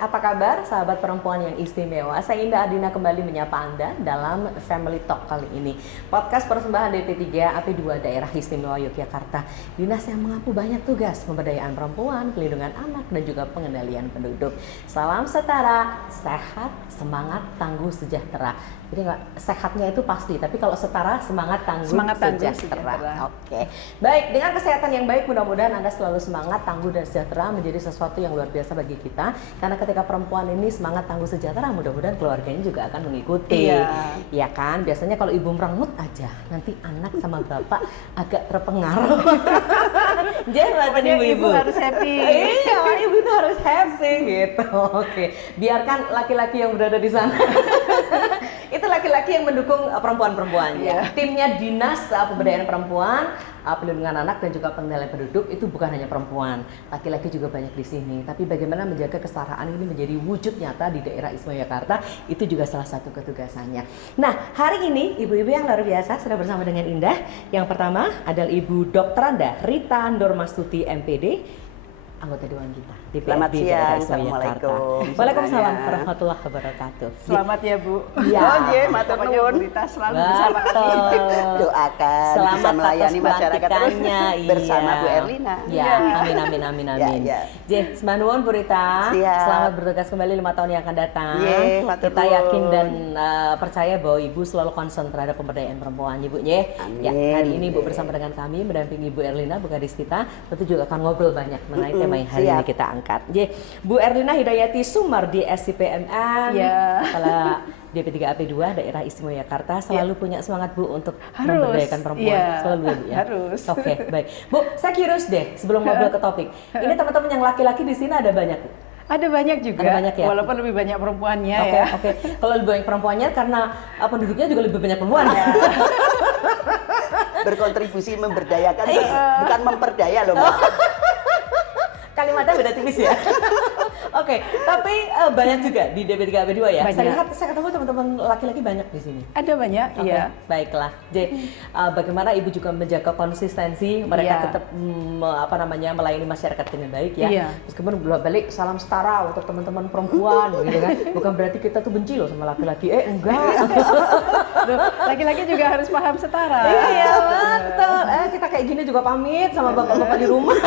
apa kabar sahabat perempuan yang istimewa? Saya Indah Ardina kembali menyapa Anda dalam Family Talk kali ini. Podcast persembahan DP3 AP2 Daerah Istimewa Yogyakarta. Dinas yang mengampu banyak tugas pemberdayaan perempuan, pelindungan anak, dan juga pengendalian penduduk. Salam setara, sehat, semangat, tangguh, sejahtera. Jadi sehatnya itu pasti, tapi kalau setara semangat, tangguh, sejahtera. Oke. Baik, dengan kesehatan yang baik mudah-mudahan Anda selalu semangat, tangguh, dan sejahtera menjadi sesuatu yang luar biasa bagi kita. Karena ketika perempuan ini semangat, tangguh, sejahtera, mudah-mudahan keluarganya juga akan mengikuti. Iya kan? Biasanya kalau ibu merengut aja, nanti anak sama bapak agak terpengaruh. Jadi ibu harus happy. Iya, ibu itu harus happy gitu. Oke. Biarkan laki-laki yang berada di sana. Itu laki-laki yang mendukung perempuan-perempuannya. Timnya Dinas Pemberdayaan Perempuan, Pelindungan Anak, dan juga Pengendalian Penduduk itu bukan hanya perempuan, laki-laki juga banyak di sini. Tapi bagaimana menjaga kesetaraan ini menjadi wujud nyata di daerah Istimewa Yogyakarta, itu juga salah satu ketugasannya. Nah, hari ini ibu-ibu yang luar biasa sudah bersama dengan Indah. Yang pertama adalah Ibu Dr. Anda Rita Ndormastuti MPD, anggota Dewan kita. Selamat siang, Assalamualaikum. Waalaikumsalam warahmatullahi wabarakatuh. Selamat ya Bu. Ya, matur nuwun. Berita selalu bersama kami. Doakan selamat bisa melayani masyarakat terus bersama Bu Erlina. Ya, amin. Sembah nuwun Bu Rita. Selamat bertugas kembali 5 tahun yang akan datang. Kita yakin dan percaya bahwa Ibu selalu concern terhadap pemberdayaan perempuan, Ibu. Ya, hari ini Ibu bersama dengan kami mendampingi Bu Erlina, Bu Gadis kita, tentu juga akan ngobrol banyak mengenai tema yang hari ini kita angkat. Bu Erlina Hidayati Sumardi SCPNM, kepala DP3 AP2 Daerah Istimewa Yogyakarta, selalu punya semangat Bu untuk memberdayakan perempuan. Selalu ya Bu ya. Harus. Oke, baik. Bu, saya curious deh sebelum ngobrol ke topik. Ini teman-teman yang laki-laki di sini ada banyak Bu? Ada banyak juga, ada banyak, ya? Walaupun lebih banyak perempuannya. Oke. Kalau lebih banyak perempuannya karena penduduknya juga lebih banyak perempuan. Berkontribusi memberdayakan, bukan memperdaya loh Mbak. Kalimatnya beda tipis ya. Oke, tapi banyak juga di DP3 AP2 ya. Banyak. Saya ketemu teman-teman laki-laki banyak di sini. Ada banyak, iya. Baiklah. Jadi bagaimana Ibu juga menjaga konsistensi mereka tetap melayani masyarakat dengan baik ya. Meskipun balik salam setara untuk teman-teman perempuan gitu kan. Bukan berarti kita tuh benci loh sama laki-laki. Enggak. Laki-laki juga harus paham setara. Iya, betul. Kita kayak gini juga pamit sama bapak-bapak di rumah.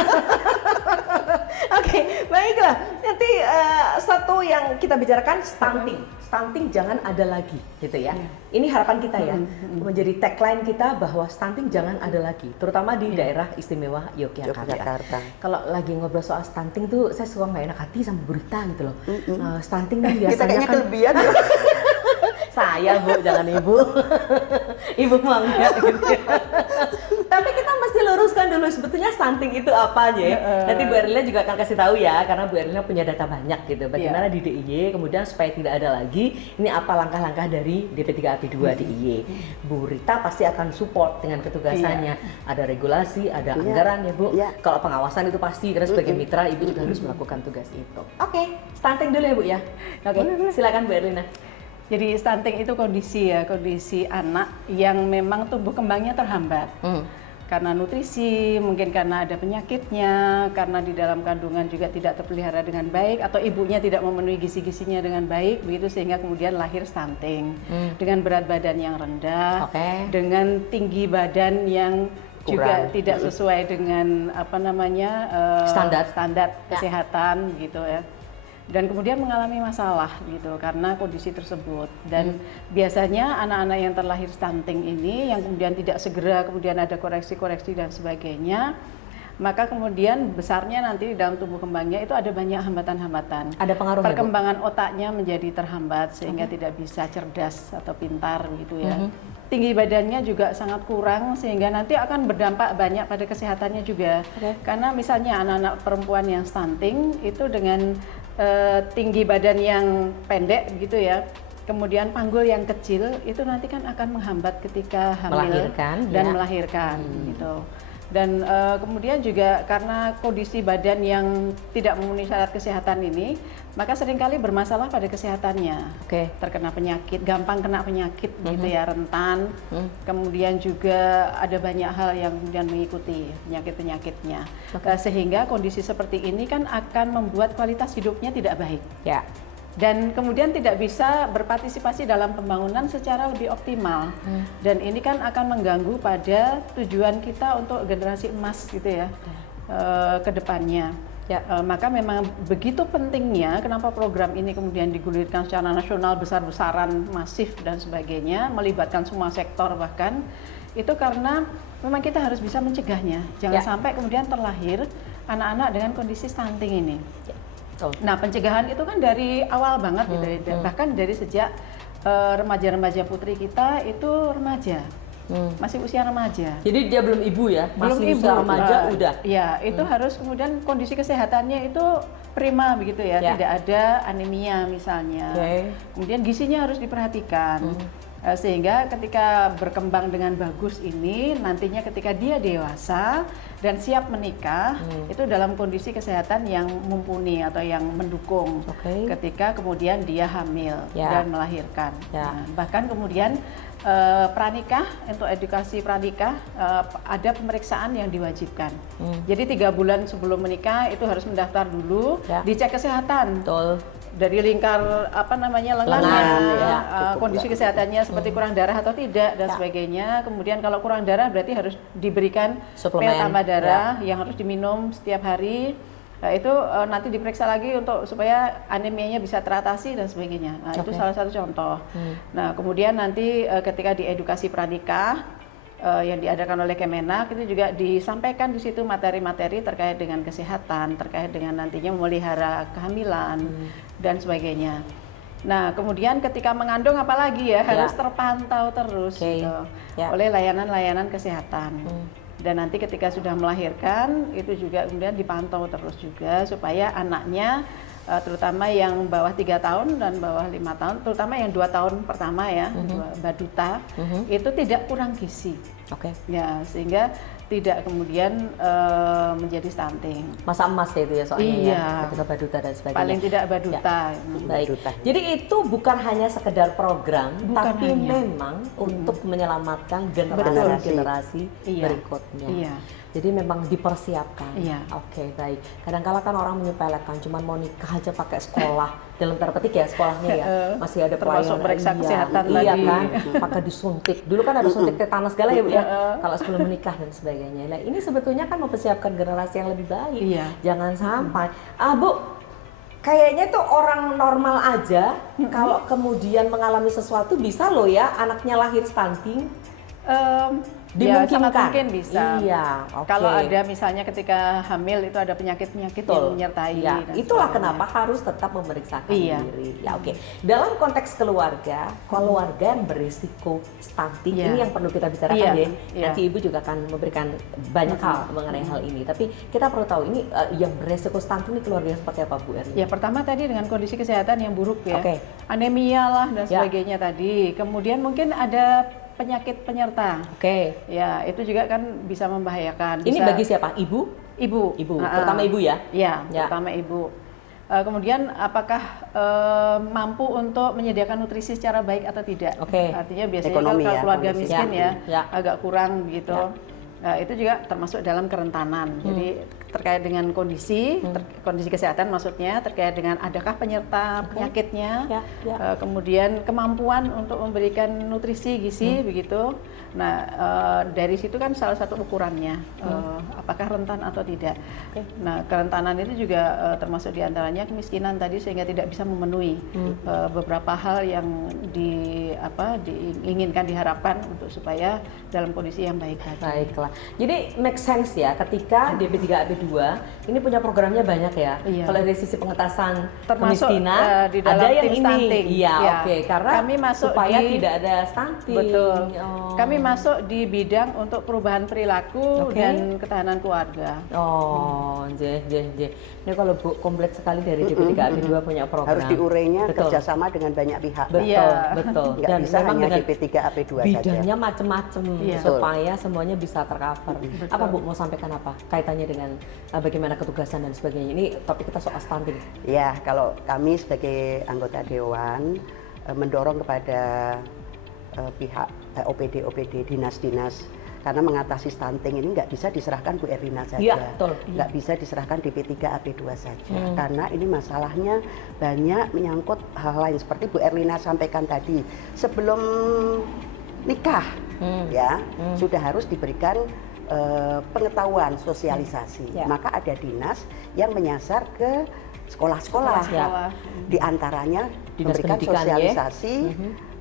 Oke, baiklah. Nanti satu yang kita bicarakan stunting. Stunting jangan ada lagi, gitu ya. Ini harapan kita ya, menjadi tagline kita bahwa stunting jangan ada lagi, terutama di daerah Istimewa Yogyakarta. Kalau lagi ngobrol soal stunting tuh, saya suka nggak enak hati sama berita gitu loh. Stunting kan biasanya kita kayaknya kelebihan. Saya Bu, jangan Ibu. Ibu mangga gitu ya. Tapi kita mesti luruskan dulu sebetulnya stunting itu apa aja. Nanti Bu Erlina juga akan kasih tahu ya, karena Bu Erlina punya data banyak gitu. Bagaimana di DIY, kemudian supaya tidak ada lagi, ini apa langkah-langkah dari DP3 AP2 DIY. Bu Rita pasti akan support dengan ketugasannya. Ada regulasi, ada anggaran ya Bu. Kalau pengawasan itu pasti, karena sebagai mitra Ibu juga harus melakukan tugas itu. Oke, stunting dulu ya Bu ya. Oke, silakan Bu Erlina. Jadi stunting itu kondisi anak yang memang tumbuh kembangnya terhambat. Karena nutrisi, mungkin karena ada penyakitnya, karena di dalam kandungan juga tidak terpelihara dengan baik, atau ibunya tidak memenuhi gizi-gizinya dengan baik, begitu sehingga kemudian lahir stunting dengan berat badan yang rendah, dengan tinggi badan yang juga tidak sesuai dengan standar kesehatan gitu ya. Dan kemudian mengalami masalah gitu karena kondisi tersebut. Dan biasanya anak-anak yang terlahir stunting ini yang kemudian tidak segera kemudian ada koreksi-koreksi dan sebagainya, maka kemudian besarnya nanti di dalam tumbuh kembangnya itu ada banyak hambatan-hambatan. Ada pengaruh perkembangan otaknya menjadi terhambat sehingga tidak bisa cerdas atau pintar gitu ya. Tinggi badannya juga sangat kurang sehingga nanti akan berdampak banyak pada kesehatannya juga. Karena misalnya anak-anak perempuan yang stunting itu dengan tinggi badan yang pendek gitu ya, kemudian panggul yang kecil itu nanti kan akan menghambat ketika hamil dan melahirkan gitu. Dan kemudian juga karena kondisi badan yang tidak memenuhi syarat kesehatan ini, maka seringkali bermasalah pada kesehatannya. Terkena penyakit, gampang kena penyakit gitu ya, rentan. Kemudian juga ada banyak hal yang kemudian mengikuti penyakit-penyakitnya. Sehingga kondisi seperti ini kan akan membuat kualitas hidupnya tidak baik. Dan kemudian tidak bisa berpartisipasi dalam pembangunan secara lebih optimal. Dan ini kan akan mengganggu pada tujuan kita untuk generasi emas gitu ya, ke depannya. Maka memang begitu pentingnya kenapa program ini kemudian digulirkan secara nasional besar-besaran, masif dan sebagainya, melibatkan semua sektor bahkan, itu karena memang kita harus bisa mencegahnya. Jangan sampai kemudian terlahir anak-anak dengan kondisi stunting ini. Nah, pencegahan itu kan dari awal banget gitu, bahkan dari sejak remaja-remaja putri kita itu remaja, masih usia remaja. Jadi dia belum ibu ya, belum masih ibu, usia remaja udah. Ya, itu harus kemudian kondisi kesehatannya itu prima begitu ya, tidak ada anemia misalnya. Kemudian gizinya harus diperhatikan. Sehingga ketika berkembang dengan bagus ini, nantinya ketika dia dewasa dan siap menikah, itu dalam kondisi kesehatan yang mumpuni atau yang mendukung ketika kemudian dia hamil dan melahirkan. Nah, bahkan kemudian pranikah, untuk edukasi pranikah ada pemeriksaan yang diwajibkan. Jadi 3 bulan sebelum menikah itu harus mendaftar dulu, dicek kesehatan. Dari lingkar lengan, kondisi kesehatannya seperti kurang darah atau tidak dan sebagainya. Kemudian kalau kurang darah berarti harus diberikan pil tambah darah yang harus diminum setiap hari. Nah, itu nanti diperiksa lagi untuk supaya anemianya bisa teratasi dan sebagainya. Nah, itu salah satu contoh. Nah, kemudian nanti ketika diedukasi pranikah yang diadakan oleh Kemenak, itu juga disampaikan di situ materi-materi terkait dengan kesehatan, terkait dengan nantinya memelihara kehamilan dan sebagainya. Nah, kemudian ketika mengandung apalagi ya harus terpantau terus gitu, oleh layanan-layanan kesehatan. Dan nanti ketika sudah melahirkan itu juga kemudian dipantau terus juga supaya anaknya terutama yang bawah 3 tahun dan bawah 5 tahun, terutama yang 2 tahun pertama ya, baduta, itu tidak kurang gizi. Ya, sehingga tidak kemudian menjadi stunting. Masa emas ya itu ya soalnya ya, ketika baduta dan sebagainya. Paling tidak baduta. Baik. Jadi itu bukan hanya sekedar program, tapi memang untuk menyelamatkan generasi berikutnya. Jadi memang dipersiapkan. Baik. Kadang-kala kan orang menyepelekan, cuman mau nikah aja pakai sekolah dalam tanda petik ya sekolahnya ya, masih ada termasuk periksa kesehatan lagi. Kan, pakai disuntik. Dulu kan ada suntik tetanus segala ya Bu ya, kalau sebelum menikah dan sebagainya. Nah ini sebetulnya kan mempersiapkan generasi yang lebih baik. Jangan sampai, Bu, kayaknya tuh orang normal aja kalau kemudian mengalami sesuatu bisa loh ya anaknya lahir stunting. Ya, sangat mungkin bisa. Kalau ada misalnya ketika hamil itu ada penyakit-penyakit yang menyertai. Itulah kenapa harus tetap memeriksakan diri. Dalam konteks keluarga yang berisiko stunting ini yang perlu kita bicarakan Nanti Ibu juga akan memberikan banyak hal mengenai hal ini. Tapi kita perlu tahu ini yang berisiko stunting ini keluarga seperti apa Bu Erni? Ya, pertama tadi dengan kondisi kesehatan yang buruk ya. Anemia lah dan sebagainya tadi. Kemudian mungkin ada penyakit penyerta. Ya, itu juga kan bisa membahayakan. Ini bagi siapa? Ibu? Ibu. Terutama ibu ya? Ya, terutama ibu. Kemudian apakah mampu untuk menyediakan nutrisi secara baik atau tidak? Artinya biasanya kalau keluarga miskin agak kurang begitu. Itu juga termasuk dalam kerentanan. Jadi terkait dengan kondisi kesehatan maksudnya, terkait dengan adakah penyerta penyakitnya, kemudian kemampuan untuk memberikan nutrisi gizi begitu. Nah, dari situ kan salah satu ukurannya apakah rentan atau tidak. Nah, kerentanan itu juga termasuk diantaranya kemiskinan tadi sehingga tidak bisa memenuhi beberapa hal yang diinginkan, diharapkan untuk supaya dalam kondisi yang baik tadi. Baiklah. Jadi make sense ya ketika DP3AP2 AP2 ini punya programnya banyak ya. Iya. Kalau dari sisi pengentasan Termasuk, kemiskinan di dalam ada yang tim ini. stunting. Iya, Ya. oke. Karena Kami masuk supaya di- tidak ada stunting. Betul. Oh. Kami masuk di bidang untuk perubahan perilaku Oke. dan ketahanan keluarga. Oh, Ini kalau Bu komplit sekali dari DP3 AP2 punya program. Harus diurainya Betul. kerjasama dengan banyak pihak. Betul, Iya. betul. Nggak bisa memang hanya dengan DP3 AP2 saja. bidangnya macam-macam Iya. supaya semuanya bisa tercover. Apa Bu mau sampaikan apa kaitannya dengan bagaimana ketugasan dan sebagainya? Ini topik kita soal stunting. Ya, kalau kami sebagai anggota Dewan mendorong kepada pihak OPD dinas-dinas, karena mengatasi stunting ini nggak bisa diserahkan Bu Erlina saja, Iya, betul. nggak bisa diserahkan DP3 AP2 saja, karena ini masalahnya banyak menyangkut hal lain seperti Bu Erlina sampaikan tadi, sebelum nikah ya sudah harus diberikan pengetahuan sosialisasi, Ya. maka ada dinas yang menyasar ke sekolah-sekolah, Sekolah. di antaranya Dinas memberikan pendidikan, ya. sosialisasi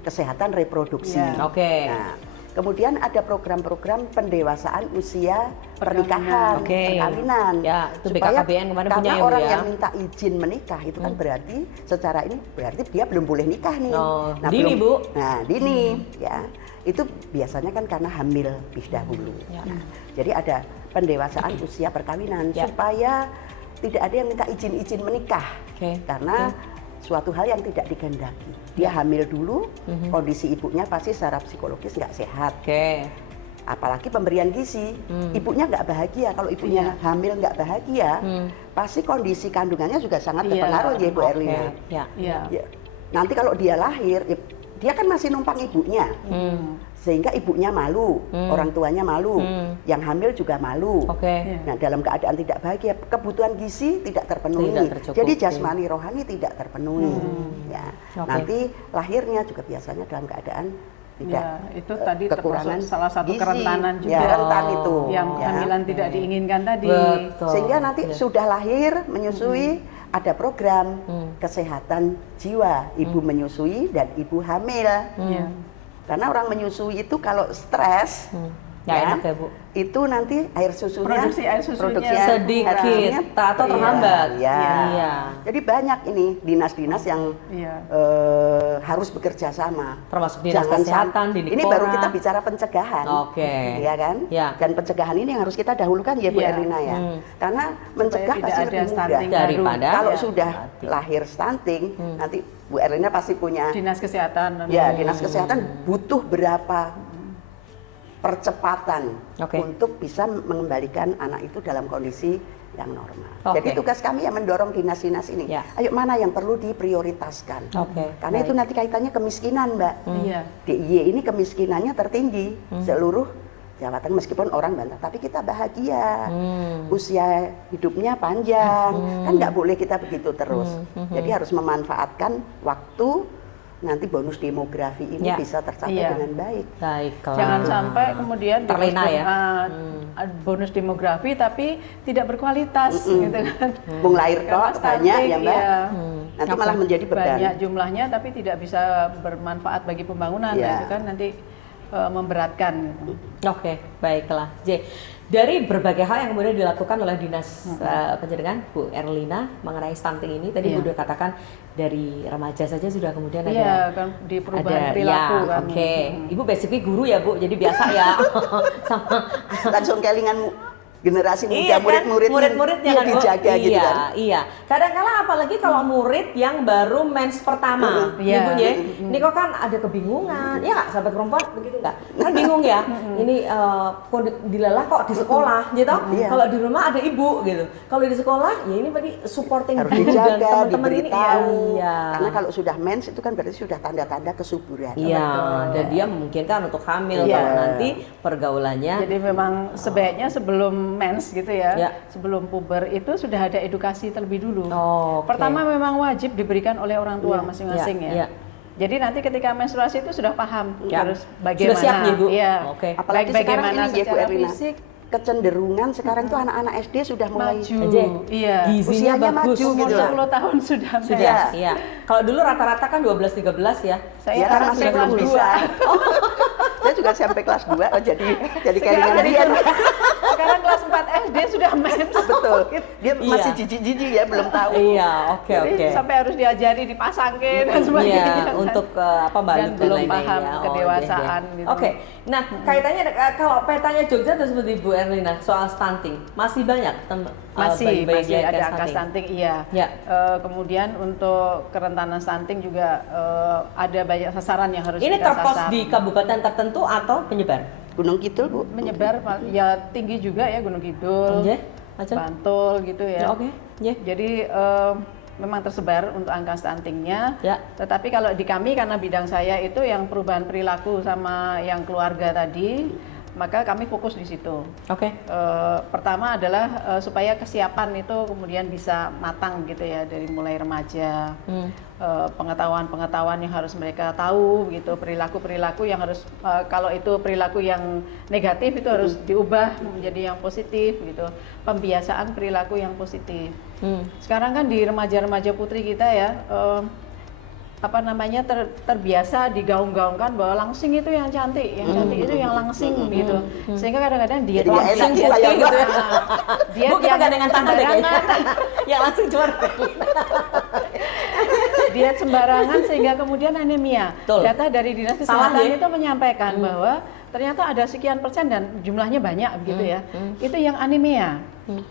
kesehatan reproduksi. Ya. Oke. Nah, kemudian ada program-program pendewasaan usia pernikahan, Oke. perkawinan. Ya, itu supaya BKKBN kemarin karena punya ya, Bu, orang ya. yang minta izin menikah itu kan berarti secara ini berarti dia belum boleh nikah nih. Oh, dini, Bu. Nah, dini ya. Itu biasanya kan karena hamil lebih dahulu. Ya. Nah, jadi ada pendewasaan usia perkawinan Ya. supaya tidak ada yang minta izin menikah. Oke. Karena suatu hal yang tidak dikehendaki. Dia hamil dulu, kondisi ibunya pasti secara psikologis nggak sehat. Oke. Apalagi pemberian gizi, ibunya nggak bahagia. Kalau ibunya hamil nggak bahagia, pasti kondisi kandungannya juga sangat Iya. berpengaruh ya Bu Oke. Erlina. Ya. Iya. Ya, nanti kalau dia lahir, dia kan masih numpang ibunya, sehingga ibunya malu, orang tuanya malu, yang hamil juga malu. Oke. Nah, dalam keadaan tidak bahagia, kebutuhan gizi tidak terpenuhi. Tidak tercukupi. Jadi jasmani rohani tidak terpenuhi. Ya. Oke. Nanti lahirnya juga biasanya dalam keadaan tidak Ya, itu tadi kekurangan termasuk salah satu gizi. kerentanan juga. Ya, rentan itu. Yang Ya. kehamilan tidak diinginkan tadi. Betul. Sehingga nanti Ya. sudah lahir, menyusui, ada program kesehatan jiwa, ibu menyusui dan ibu hamil. Iya. Karena orang menyusui itu kalau stres, Nggak enak ya, Bu? itu nanti air susunya Produksi air susunya produksinya- sedikit air susunya atau terhambat. Iya. Iya. Jadi banyak ini dinas-dinas yang Iya. harus bekerja sama. Termasuk dinas Jangan kesehatan, sam- Dinipora. Ini baru kita bicara pencegahan. Oke. Iya kan? Ya. Dan pencegahan ini yang harus kita dahulukan ya Bu Iya. Erlina ya. Karena mencegah tidak pasti ada lebih mudah. stunting Daripada Kalau ya, sudah stunting. lahir stunting, nanti Bu Erlina pasti punya Dinas kesehatan. ya dinas kesehatan butuh berapa percepatan Oke. untuk bisa mengembalikan anak itu dalam kondisi yang normal. Oke. Jadi tugas kami yang mendorong dinas-dinas ini. Ya. Ayo mana yang perlu diprioritaskan. Oke, Karena itu nanti kaitannya kemiskinan, Mbak. Iya. DIY ini kemiskinannya tertinggi seluruh Jawa Tengah, meskipun orang bantah, tapi kita bahagia, usia hidupnya panjang, kan nggak boleh kita begitu terus. Jadi harus memanfaatkan waktu, nanti bonus demografi ini Ya. bisa tercapai Iya. dengan baik. Baiklah. Jangan sampai kemudian Terlena ya. bonus demografi tapi tidak berkualitas gitu kan. Bung lahir Karena tok banyak ya Mbak, iya. nanti malah menjadi beban. Banyak jumlahnya tapi tidak bisa bermanfaat bagi pembangunan. Iya. Nah, itu kan nanti memberatkan gitu. Oke, baiklah. J. Dari berbagai hal yang kemudian dilakukan oleh Dinas Pendidikan Bu Erlina mengenai stunting ini, tadi Iya. Bu udah katakan dari remaja saja sudah kemudian Iya ada kan di perubahan ada perilaku ya, kan. Oke, Ibu basically guru ya Bu, jadi biasa ya sama Langsung kelingan generasi muda, iya, kan? murid-murid murid-muridnya yang kan, Bu? dijaga gitu iya, kan. Iya, kadang-kala apalagi kalau murid yang baru mens pertama, Iya. Ibu ya, ini kok kan ada kebingungan, ya nggak, sahabat perempuan begitu nggak? Kan bingung ya, ini kok dilelah kok di sekolah, gitu? Iya. Kalau di rumah ada ibu, gitu. Kalau di sekolah, ya ini berarti supporting Harus guru dan dijaga, teman-teman ini. diberitahu. Iya. Karena kalau sudah mens itu kan berarti sudah tanda-tanda kesuburan. Iya, dan dia memungkinkan untuk hamil Iya. kalau nanti pergaulannya. Jadi memang sebaiknya sebelum mens gitu ya, Ya. sebelum puber itu sudah ada edukasi terlebih dulu. Oh, oke. Pertama memang wajib diberikan oleh orang tua Iya. masing-masing Ya, ya. ya. Jadi nanti ketika menstruasi itu sudah paham Ya. harus bagaimana. Sudah siap nih, Bu? Iya. Oke. Apalagi Baik sekarang bagaimana ini ya Bu secara Erlina, fisik kecenderungan sekarang tuh anak-anak SD sudah mulai maju. Aja. Iya. Gizinya Usianya bagus. maju Umur gitu loh. 10 tahun sudah. Sudah, Iya. iya. Kalau dulu rata-rata kan 12-13 ya. Saya Ya, karena saya sudah belum kelas bisa. 2. Saya juga sampai kelas 2, jadi kelingan Sekarang harian. sekarang kelas 4 SD sudah main. Betul. Dia masih Iya. jijik-jijik ya, belum tahu. Iya, oke Jadi oke. sampai harus diajari dipasangke dan sebagainya. Iya, kan. untuk apa balik Dan belum lain-lainnya. paham Oh, kedewasaan iya. gitu. Oke. Nah, kaitannya kalau petanya Jogja itu seperti Bu Erlina soal stunting, masih banyak Masih bayi-bayi yang ada kayak angka stunting, iya. Ya. Kemudian untuk kerentanan stunting juga ada banyak sasaran yang harus Ini kita terpos sasar. di kabupaten tertentu atau penyebar? Gunung Kidul, Bu. Menyebar ya tinggi juga ya Gunung Kidul, Nggih, Ajeng? Bantul gitu ya. Oke, nggih. Jadi memang tersebar untuk angka stuntingnya. Ya. Tetapi kalau di kami karena bidang saya itu yang perubahan perilaku sama yang keluarga tadi, maka kami fokus di situ. Oke. Pertama adalah supaya kesiapan itu kemudian bisa matang gitu ya dari mulai remaja. Pengetahuan-pengetahuan yang harus mereka tahu gitu, perilaku-perilaku yang harus kalau itu perilaku yang negatif itu harus diubah menjadi yang positif gitu. Pembiasaan perilaku yang positif. Sekarang kan di remaja-remaja putri kita ya terbiasa digaung-gaungkan bahwa langsing itu yang cantik itu yang langsing gitu. Sehingga kadang-kadang diet Jadi langsing enak putih ya, gitu ya. Diet Bu, kita yang gandengan tangan deh kayaknya. sembarangan. Yang langsung cuma Diet sembarangan sehingga kemudian anemia. Betul. Data dari Dinas Salah, Kesehatan ya? itu menyampaikan bahwa ternyata ada sekian persen dan jumlahnya banyak begitu ya. Itu yang anemia.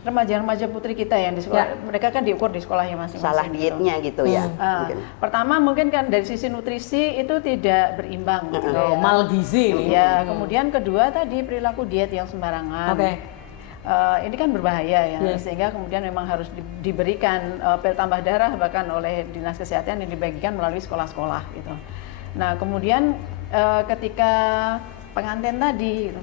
Remaja-remaja putri kita yang di sekolah, mereka kan diukur di sekolahnya masing-masing. Salah gitu. dietnya gitu ya. Mungkin. Pertama mungkin kan dari sisi nutrisi itu tidak berimbang gitu ya. malgizi ini. Ya, kemudian kedua tadi perilaku diet yang sembarangan. Oke. Ini kan berbahaya ya, Yes. sehingga kemudian memang harus diberikan pil tambah darah bahkan oleh Dinas Kesehatan yang dibagikan melalui sekolah-sekolah gitu. Nah kemudian ketika pengantin tadi,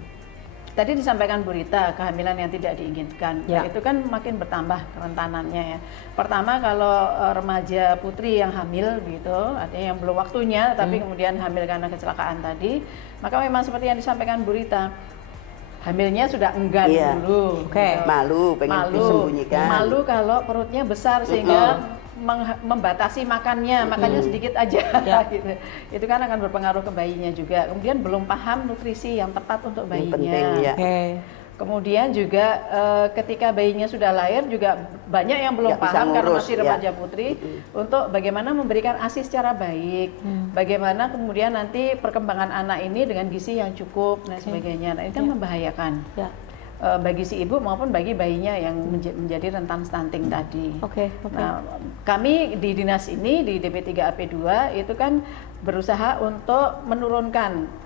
tadi disampaikan Bu Rita kehamilan yang tidak diinginkan, Ya. nah, itu kan makin bertambah kerentanannya ya. Pertama kalau remaja putri yang hamil gitu, artinya yang belum waktunya tapi kemudian hamil karena kecelakaan tadi, maka memang seperti yang disampaikan Bu Rita. Hamilnya sudah enggan Iya. dulu, Oke. gitu. Malu, pengen disembunyikan. Malu kalau perutnya besar sehingga membatasi makannya sedikit aja, Ya. gitu. Itu kan akan berpengaruh ke bayinya juga. Kemudian belum paham nutrisi yang tepat untuk Yang bayinya. penting ya. Oke. Kemudian juga ketika bayinya sudah lahir juga banyak yang belum Nggak bisa paham karena ngurus, masih ya. remaja putri untuk bagaimana memberikan ASI secara baik, bagaimana kemudian nanti perkembangan anak ini dengan gizi yang cukup dan sebagainya. Nah, ini kan membahayakan Ya. bagi si ibu maupun bagi bayinya yang menjadi rentan stunting tadi. Oke. Nah, kami di dinas ini di DP3AP2 itu kan berusaha untuk menurunkan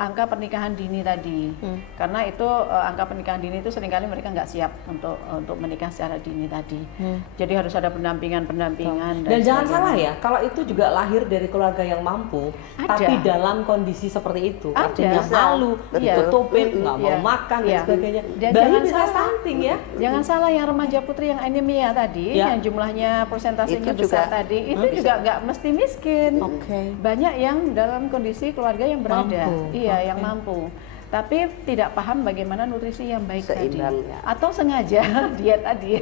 angka pernikahan dini tadi, karena itu angka pernikahan dini itu seringkali mereka nggak siap untuk menikah secara dini tadi. Jadi harus ada pendampingan. Dan jangan salah ya, kalau itu juga lahir dari keluarga yang mampu, Ada. tapi dalam kondisi seperti itu, Ada. artinya malu, Iya. tutupin, nggak mau Iya. makan dan Iya. sebagainya. Dan Bayi jangan bisa salah. stunting ya. Jangan salah yang remaja putri yang anemia tadi, Ya. yang jumlahnya persentasenya Itu besar juga, tadi, itu juga nggak mesti miskin. Oke. Banyak yang dalam kondisi keluarga yang berada, Mampu. iya Oke. yang mampu, tapi tidak paham bagaimana nutrisi yang baik Seimbang, tadi, ya. atau sengaja diet tadi.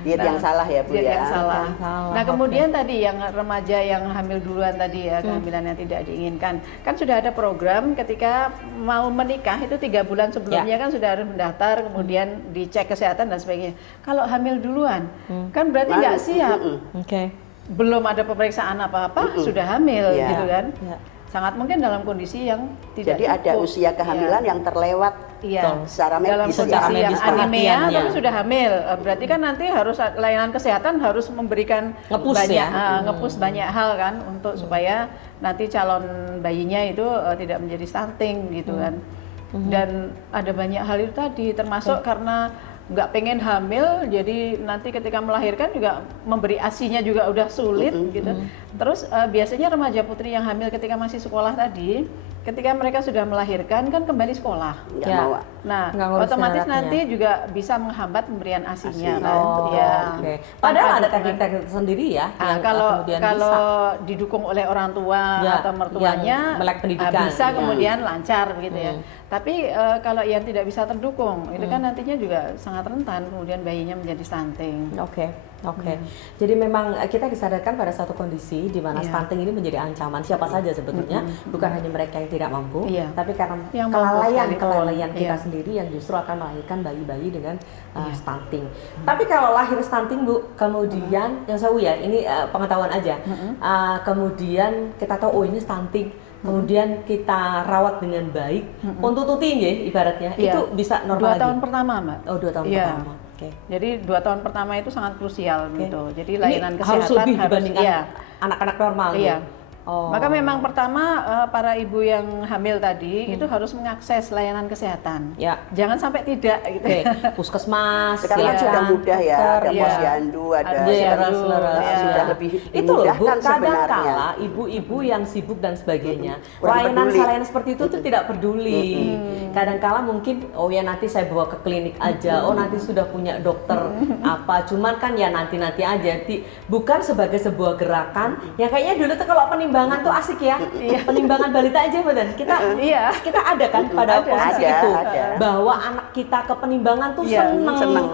Diet yang salah ya, Bu Diet ya. yang salah. Yang salah, Nah oke. kemudian tadi yang remaja yang hamil duluan tadi ya, kehamilan yang tidak diinginkan, kan sudah ada program ketika mau menikah itu 3 bulan sebelumnya kan sudah harus mendaftar, kemudian dicek kesehatan dan sebagainya. Kalau hamil duluan, kan berarti Malu. nggak siap. Oke. Belum ada pemeriksaan apa-apa sudah hamil Ya. gitu kan. Ya. Sangat mungkin dalam kondisi yang tidak Jadi ada cukup. usia kehamilan yang terlewat Iya. secara Dalam medis kondisi secara yang medis anemia perhatiannya. tapi sudah hamil, berarti kan nanti harus layanan kesehatan harus memberikan Nge-push banyak ya? nge-push banyak hal kan untuk supaya nanti calon bayinya itu tidak menjadi stunting gitu kan. Dan ada banyak hal itu tadi, termasuk karena nggak pengen hamil, jadi nanti ketika melahirkan juga memberi ASI-nya juga udah sulit gitu. Terus biasanya remaja putri yang hamil ketika masih sekolah tadi, ketika mereka sudah melahirkan kan kembali sekolah. nggak Ya. mau. Nah, Nggak ngurus otomatis anaknya. nanti juga bisa menghambat pemberian ASI-nya ASI. kan. Oh, Ya. oke. Padahal Tanpa ada dukungan. teknik-teknik tersendiri ya. Nah, yang kalau kemudian kalau bisa. didukung oleh orang tua Ya, atau mertuanya, yang melek pendidikan. bisa Ya. kemudian lancar begitu ya. Tapi kalau yang tidak bisa terdukung, itu kan nantinya juga sangat rentan kemudian bayinya menjadi stunting. Oke, oke. Jadi memang kita disadarkan pada satu kondisi di mana Iya. stunting ini menjadi ancaman siapa saja sebetulnya, bukan hanya mereka yang yang tidak mampu, Iya. tapi karena Yang mampu sekalipun. kelalaian kita Iya. sendiri yang justru akan melahirkan bayi-bayi dengan stunting. Tapi kalau lahir stunting Bu, kemudian yang saya ya ini pengetahuan aja, kemudian kita tahu oh ini stunting, kemudian kita rawat dengan baik, untuk tuti ya ibaratnya, Iya. itu bisa 2 normal tahun lagi? pertama, Mbak. Oh 2 tahun Iya. pertama. Oke. Jadi 2 tahun pertama itu sangat krusial gitu. Jadi Ini layanan kesehatan harus lebih dibandingkan iya. anak-anak normal. Iya. gitu? Oh. Maka memang pertama para ibu yang hamil tadi itu harus mengakses layanan kesehatan. Ya. Jangan sampai tidak gitu. Oke, puskesmas, Sekarang Iya. sudah mudah ya, ada Iya. posyandu, ada Iya, sudah iya. lebih itu loh Bu, dimudahkan sebenarnya. kadang-kala ibu-ibu yang sibuk dan sebagainya, Kurang layanan peduli. seperti itu tuh tidak peduli. Kadang-kala mungkin oh ya nanti saya bawa ke klinik aja, oh nanti sudah punya dokter apa, cuman kan ya nanti-nanti aja. Bukan sebagai sebuah gerakan, ya kayaknya dulu tuh kalau penimbangan tuh asik ya. Penimbangan balita aja betul. Iya. Kita ada kan pada posisi Ada, itu ada. bahwa anak kita ke penimbangan tuh Iya, seneng.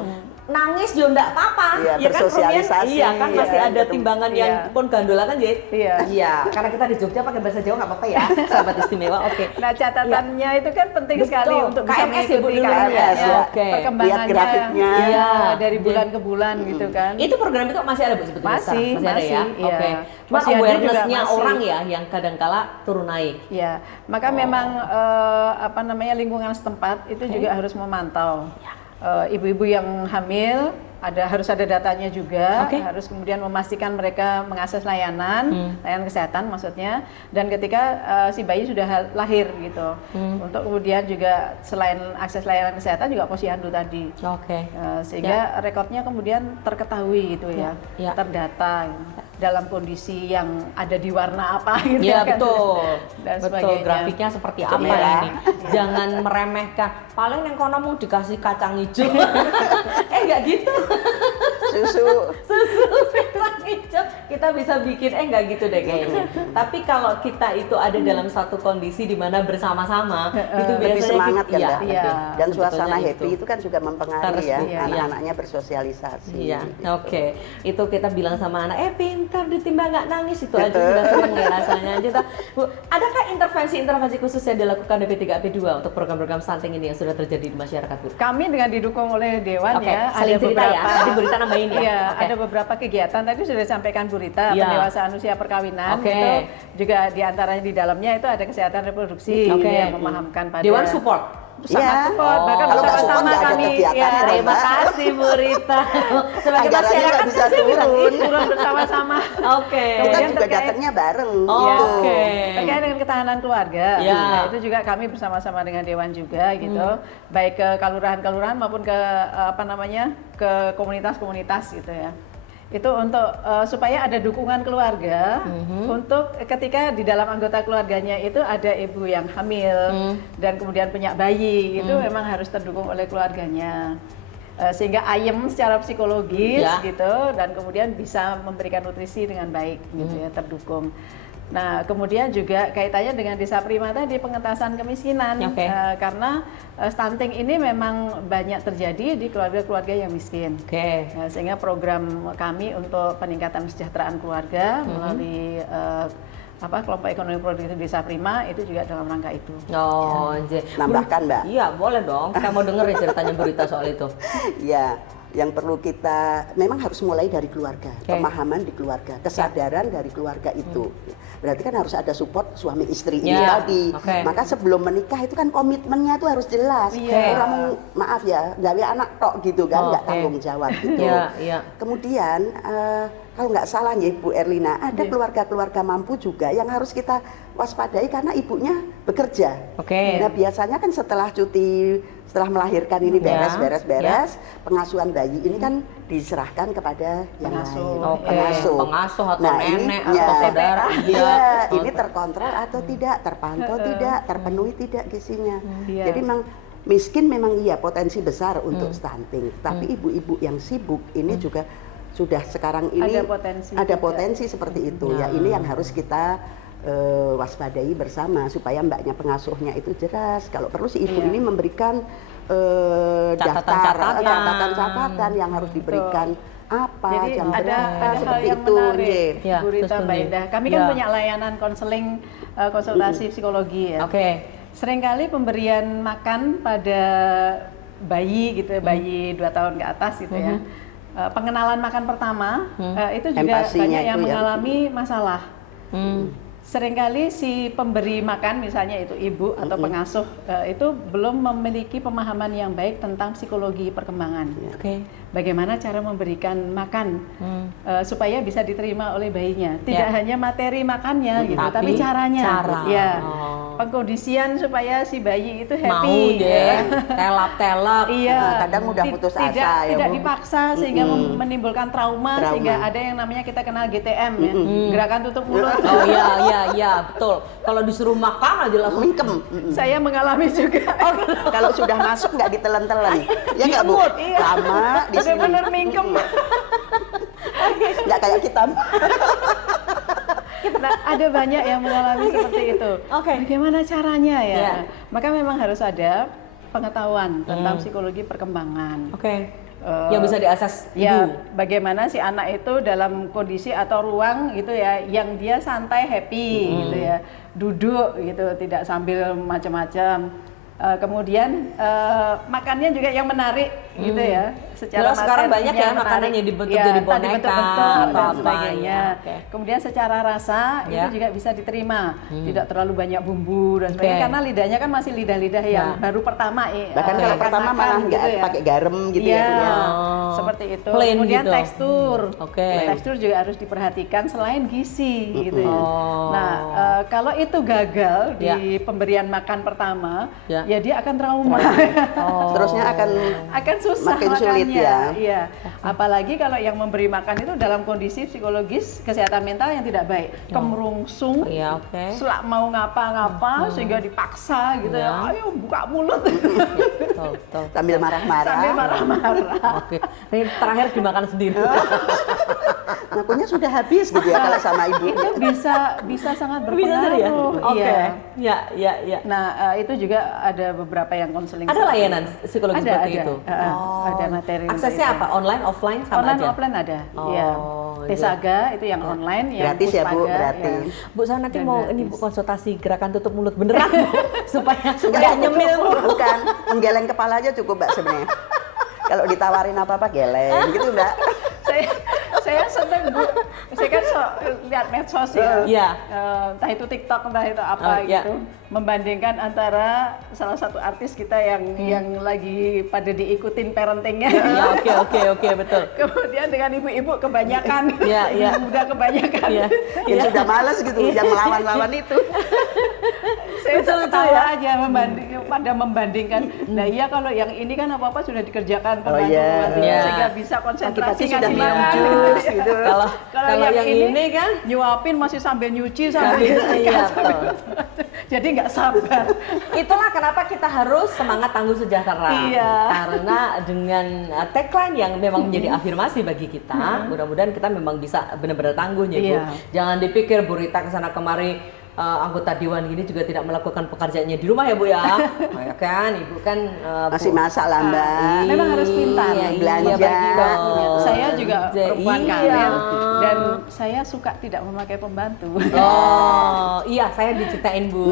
Nangis juga enggak apa-apa. Iya, Ya kan bersosialisasi, iya kan masih iya, ada ketemu. timbangan Iya. yang pun gandola kan, Jay? Iya. Iya, karena kita di Jogja pakai bahasa Jawa nggak apa-apa ya, sahabat istimewa. Oke. Nah, catatannya itu kan penting Betul. sekali untuk bisa KMS ya, Bu, mengikuti dulu ya? Oke. perkembangannya. Lihat grafiknya. Iya, Iya. dari bulan ke bulan gitu kan. Itu program itu masih ada Bu sebetulnya? Masih, sekarang? Masih ada ya. masih, iya. Oke. Cuma Posyandu juga awareness-nya masih. orang ya yang kadang-kala turun naik. Ya, maka memang lingkungan setempat itu juga harus memantau ibu-ibu yang hamil. Harus ada datanya juga, Oke. harus kemudian memastikan mereka mengakses layanan kesehatan maksudnya, dan ketika si bayi sudah lahir gitu, untuk kemudian juga selain akses layanan kesehatan juga posyandu tadi, Oke. sehingga rekodnya kemudian terketahui gitu ya, Ya. terdata dalam kondisi yang ada di warna apa gitu Iya kan. betul, Dan betul. sebagainya. Grafiknya seperti apa Merah. ini? Jangan meremehkan. Paling yang kono mau dikasih kacang hijau. Nggak gitu. Susu. Susu kacang hijau kita bisa bikin nggak gitu deh kayaknya. Tapi kalau kita itu ada dalam satu kondisi di mana bersama-sama itu Lebih biasanya semangat kan, iya, Mbak? Iya. Dan sebetulnya suasana happy itu kan juga mempengaruhi ya, Iya. anak-anaknya bersosialisasi. Iya, gitu. oke. Itu kita bilang sama anak, pintar ditimbang nggak nangis, itu aja Betul. sudah seneng ya rasanya. Bu, adakah intervensi-intervensi khusus yang dilakukan DP3AP2 untuk program-program stunting ini yang sudah terjadi di masyarakat, Bu? Kami dengan didukung oleh Dewan Oke, ya, saling cerita ya. Nanti Bu Rita nambahin ya. Iya, Oke. ada beberapa kegiatan tadi sudah disampaikan Bu Rita, Iya. pendewasaan usia perkawinan Oke. itu juga diantaranya di dalamnya itu ada kesehatan reproduksi Oke. yang memahamkan pada Dewan support. sangat Iya. support, bahkan Kalau nggak support bersama-sama nggak ada kami kegiatan ya, itu, Terima Mbak. kasih Bu Rita. Sebagai Anggarannya masyarakat nggak bisa saya bilang, turun. turun bersama-sama. Oke. Kita Kemudian juga terkait- datangnya bareng. Oh, gitu. oke. Terkait dengan ketahanan keluarga, Ya. nah, itu juga kami bersama-sama dengan Dewan juga gitu, baik ke kelurahan-kelurahan maupun ke ke komunitas-komunitas gitu ya. Itu untuk supaya ada dukungan keluarga untuk ketika di dalam anggota keluarganya itu ada ibu yang hamil dan kemudian punya bayi, itu memang harus terdukung oleh keluarganya. Sehingga ayem secara psikologis Ya. gitu, dan kemudian bisa memberikan nutrisi dengan baik gitu ya, terdukung. Nah, kemudian juga kaitannya dengan Desa Prima tadi, pengentasan kemiskinan. Oke. Karena stunting ini memang banyak terjadi di keluarga-keluarga yang miskin. Oke. Nah, sehingga program kami untuk peningkatan kesejahteraan keluarga melalui kelompok ekonomi produktif Desa Prima itu juga dalam rangka itu. Oh, Nambahkan, Mbak. Iya, boleh dong. Saya mau denger ya ceritanya Bu Rita soal itu. Ya, yang perlu kita memang harus mulai dari keluarga, Oke. pemahaman di keluarga, kesadaran dari keluarga itu. Berarti kan harus ada support suami istri ini Ya, tadi. oke. Maka sebelum menikah itu kan komitmennya itu harus jelas. Iya. Orang mau, maaf ya, gawe anak tok gitu kan, nggak Oke. tanggung jawab gitu. Iya, iya. Kemudian kalau nggak salah ya Bu Erlina, ada keluarga-keluarga mampu juga yang harus kita waspadai karena ibunya bekerja. Oke. Nah biasanya kan setelah cuti, setelah melahirkan ini Ya, beres, pengasuhan bayi ini kan diserahkan kepada yang Pengasuh. lain. Oke. Pengasuh atau nenek atau ya, saudara. Iya, ini terkontrol atau tidak, terpantau tidak, terpenuhi tidak gizinya. Iya. Jadi memang miskin memang iya potensi besar untuk stunting. Tapi ibu-ibu yang sibuk ini juga sudah sekarang ini Ada potensi juga. seperti itu ya. Ini yang harus kita waspadai bersama supaya mbaknya pengasuhnya itu jelas. Kalau perlu si ibu Iya. ini memberikan catatan yang harus diberikan apa jadi jam ada berapa, hal seperti yang itu. menarik Ya, Bu Rita, terus Mbak Pundi. Indah. Kami kan Ya. punya layanan konseling konsultasi psikologi ya. Oke. Seringkali pemberian makan pada bayi gitu, bayi 2 tahun ke atas gitu ya. Pengenalan makan pertama itu juga Empasinya banyak yang itu ya. mengalami masalah. Seringkali si pemberi makan, misalnya itu ibu atau pengasuh, itu belum memiliki pemahaman yang baik tentang psikologi perkembangan. Oke. Bagaimana cara memberikan makan supaya bisa diterima oleh bayinya. Tidak hanya materi makannya gitu, tapi caranya. cara. Ya. Oh. Pengkondisian supaya si bayi itu Mau happy. deh, telap-telap. Iya. Kadang mudah putus asa ya, Tidak Bu. dipaksa sehingga menimbulkan trauma, sehingga ada yang namanya kita kenal GTM ya, gerakan tutup mulut. Oh iya, betul. Kalau disuruh makan aja langsung Mingkem. Saya mengalami juga. Kalau sudah masuk nggak ditelen-telen, ya nggak Bu? Iya. Lama di sini. Benar-benar mingkem. Nggak kayak kita. Nah, ada banyak yang mengalami seperti itu. Oke. Bagaimana caranya ya? Ya. Maka memang harus ada pengetahuan tentang psikologi perkembangan. Oke. Yang bisa diakses Ya, ibu. bagaimana si anak itu dalam kondisi atau ruang gitu ya, yang dia santai, happy gitu ya, duduk gitu, tidak sambil macam-macam. Kemudian makannya juga yang menarik gitu ya, secara Jelas sekarang materinya banyak ya menarik. makanan yang dibentuk Ya, jadi entah boneka dibentuk-bentuk atau dan apa, sebagainya. ya, oke. Kemudian secara rasa Ya. itu juga bisa diterima, tidak terlalu banyak bumbu dan sebagainya, Oke. karena lidahnya kan masih lidah-lidah yang Ya. baru pertama. Bahkan kalau pertama malah nggak pakai garam gitu ya, Bu, ya. Seperti itu. Plain Kemudian gitu. tekstur. Oke. Tekstur juga harus diperhatikan selain gizi gitu ya. Oh. Nah, kalau itu gagal Ya. di pemberian makan pertama, Ya. ya dia akan trauma. Seterusnya akan susah makin sulit makannya. ya. Iya. Apalagi kalau yang memberi makan itu dalam kondisi psikologis kesehatan mental yang tidak baik, kemerungsung, Iya, oke. selak mau ngapa-ngapa sehingga dipaksa gitu Ya. ya. Ayo buka mulut. Betul. Sambil marah-marah. Sambil marah-marah. Oke. Ini terakhir dimakan sendiri. Ngakunya sudah habis gitu ya kalau sama ibu. Itu bisa sangat Bisa tadi ya? berpengaruh. Oke. Iya. Ya. Nah, itu juga ada beberapa yang konseling. Ada layanan psikologi Ada, seperti ada. itu? Ada materi untuk Aksesnya itu. apa? Online, offline, sama Online, aja? offline ada. Oh, Iya. iya. Tesaga itu yang online, yang Gratis ya, Bu, Puspaga, berarti. ya. Bu, saya nanti Dan mau gratis. ini Bu konsultasi gerakan tutup mulut beneran Bu. supaya Enggak nggak nyemil Bu. Bukan, menggeleng kepala aja cukup Mbak sebenarnya. Kalau ditawarin apa-apa geleng gitu Mbak. saya seneng Bu. Saya kan lihat medsos ya. Iya. Entah itu TikTok, entah itu apa Iya. gitu. Membandingkan antara salah satu artis kita yang lagi pada diikutin parentingnya. Ya, oke, betul. Kemudian dengan ibu-ibu kebanyakan. Iya. Yang muda kebanyakan. Iya. Yang sudah males gitu, yang melawan-lawan itu. Saya Betul, ketawa ya. aja pada membandingkan. Nah iya kalau yang ini kan apa-apa sudah dikerjakan pembantu iya. pembantu, sehingga bisa konsentrasi Pagi-pagi sudah ngasih minum makan. jus gitu. Kalau yang ini kan nyuapin masih sambil nyuci sambil iya, betul. jadi nggak sabar. Itulah kenapa kita harus semangat tangguh sejahtera. Iya. Karena dengan tagline yang memang menjadi afirmasi bagi kita, mudah-mudahan kita memang bisa benar-benar tangguhnya, Bu. Iya. Jangan dipikir Bu Rita kesana kemari anggota dewan gini juga tidak melakukan pekerjaannya di rumah ya Bu ya. Ya kan, Ibu kan Masih masak lah Mbak. Memang harus pintar. Iya, Belanja. bagi dong. Saya juga perempuan Iya. karir dan saya suka tidak memakai pembantu. Oh, iya saya diceritain Bu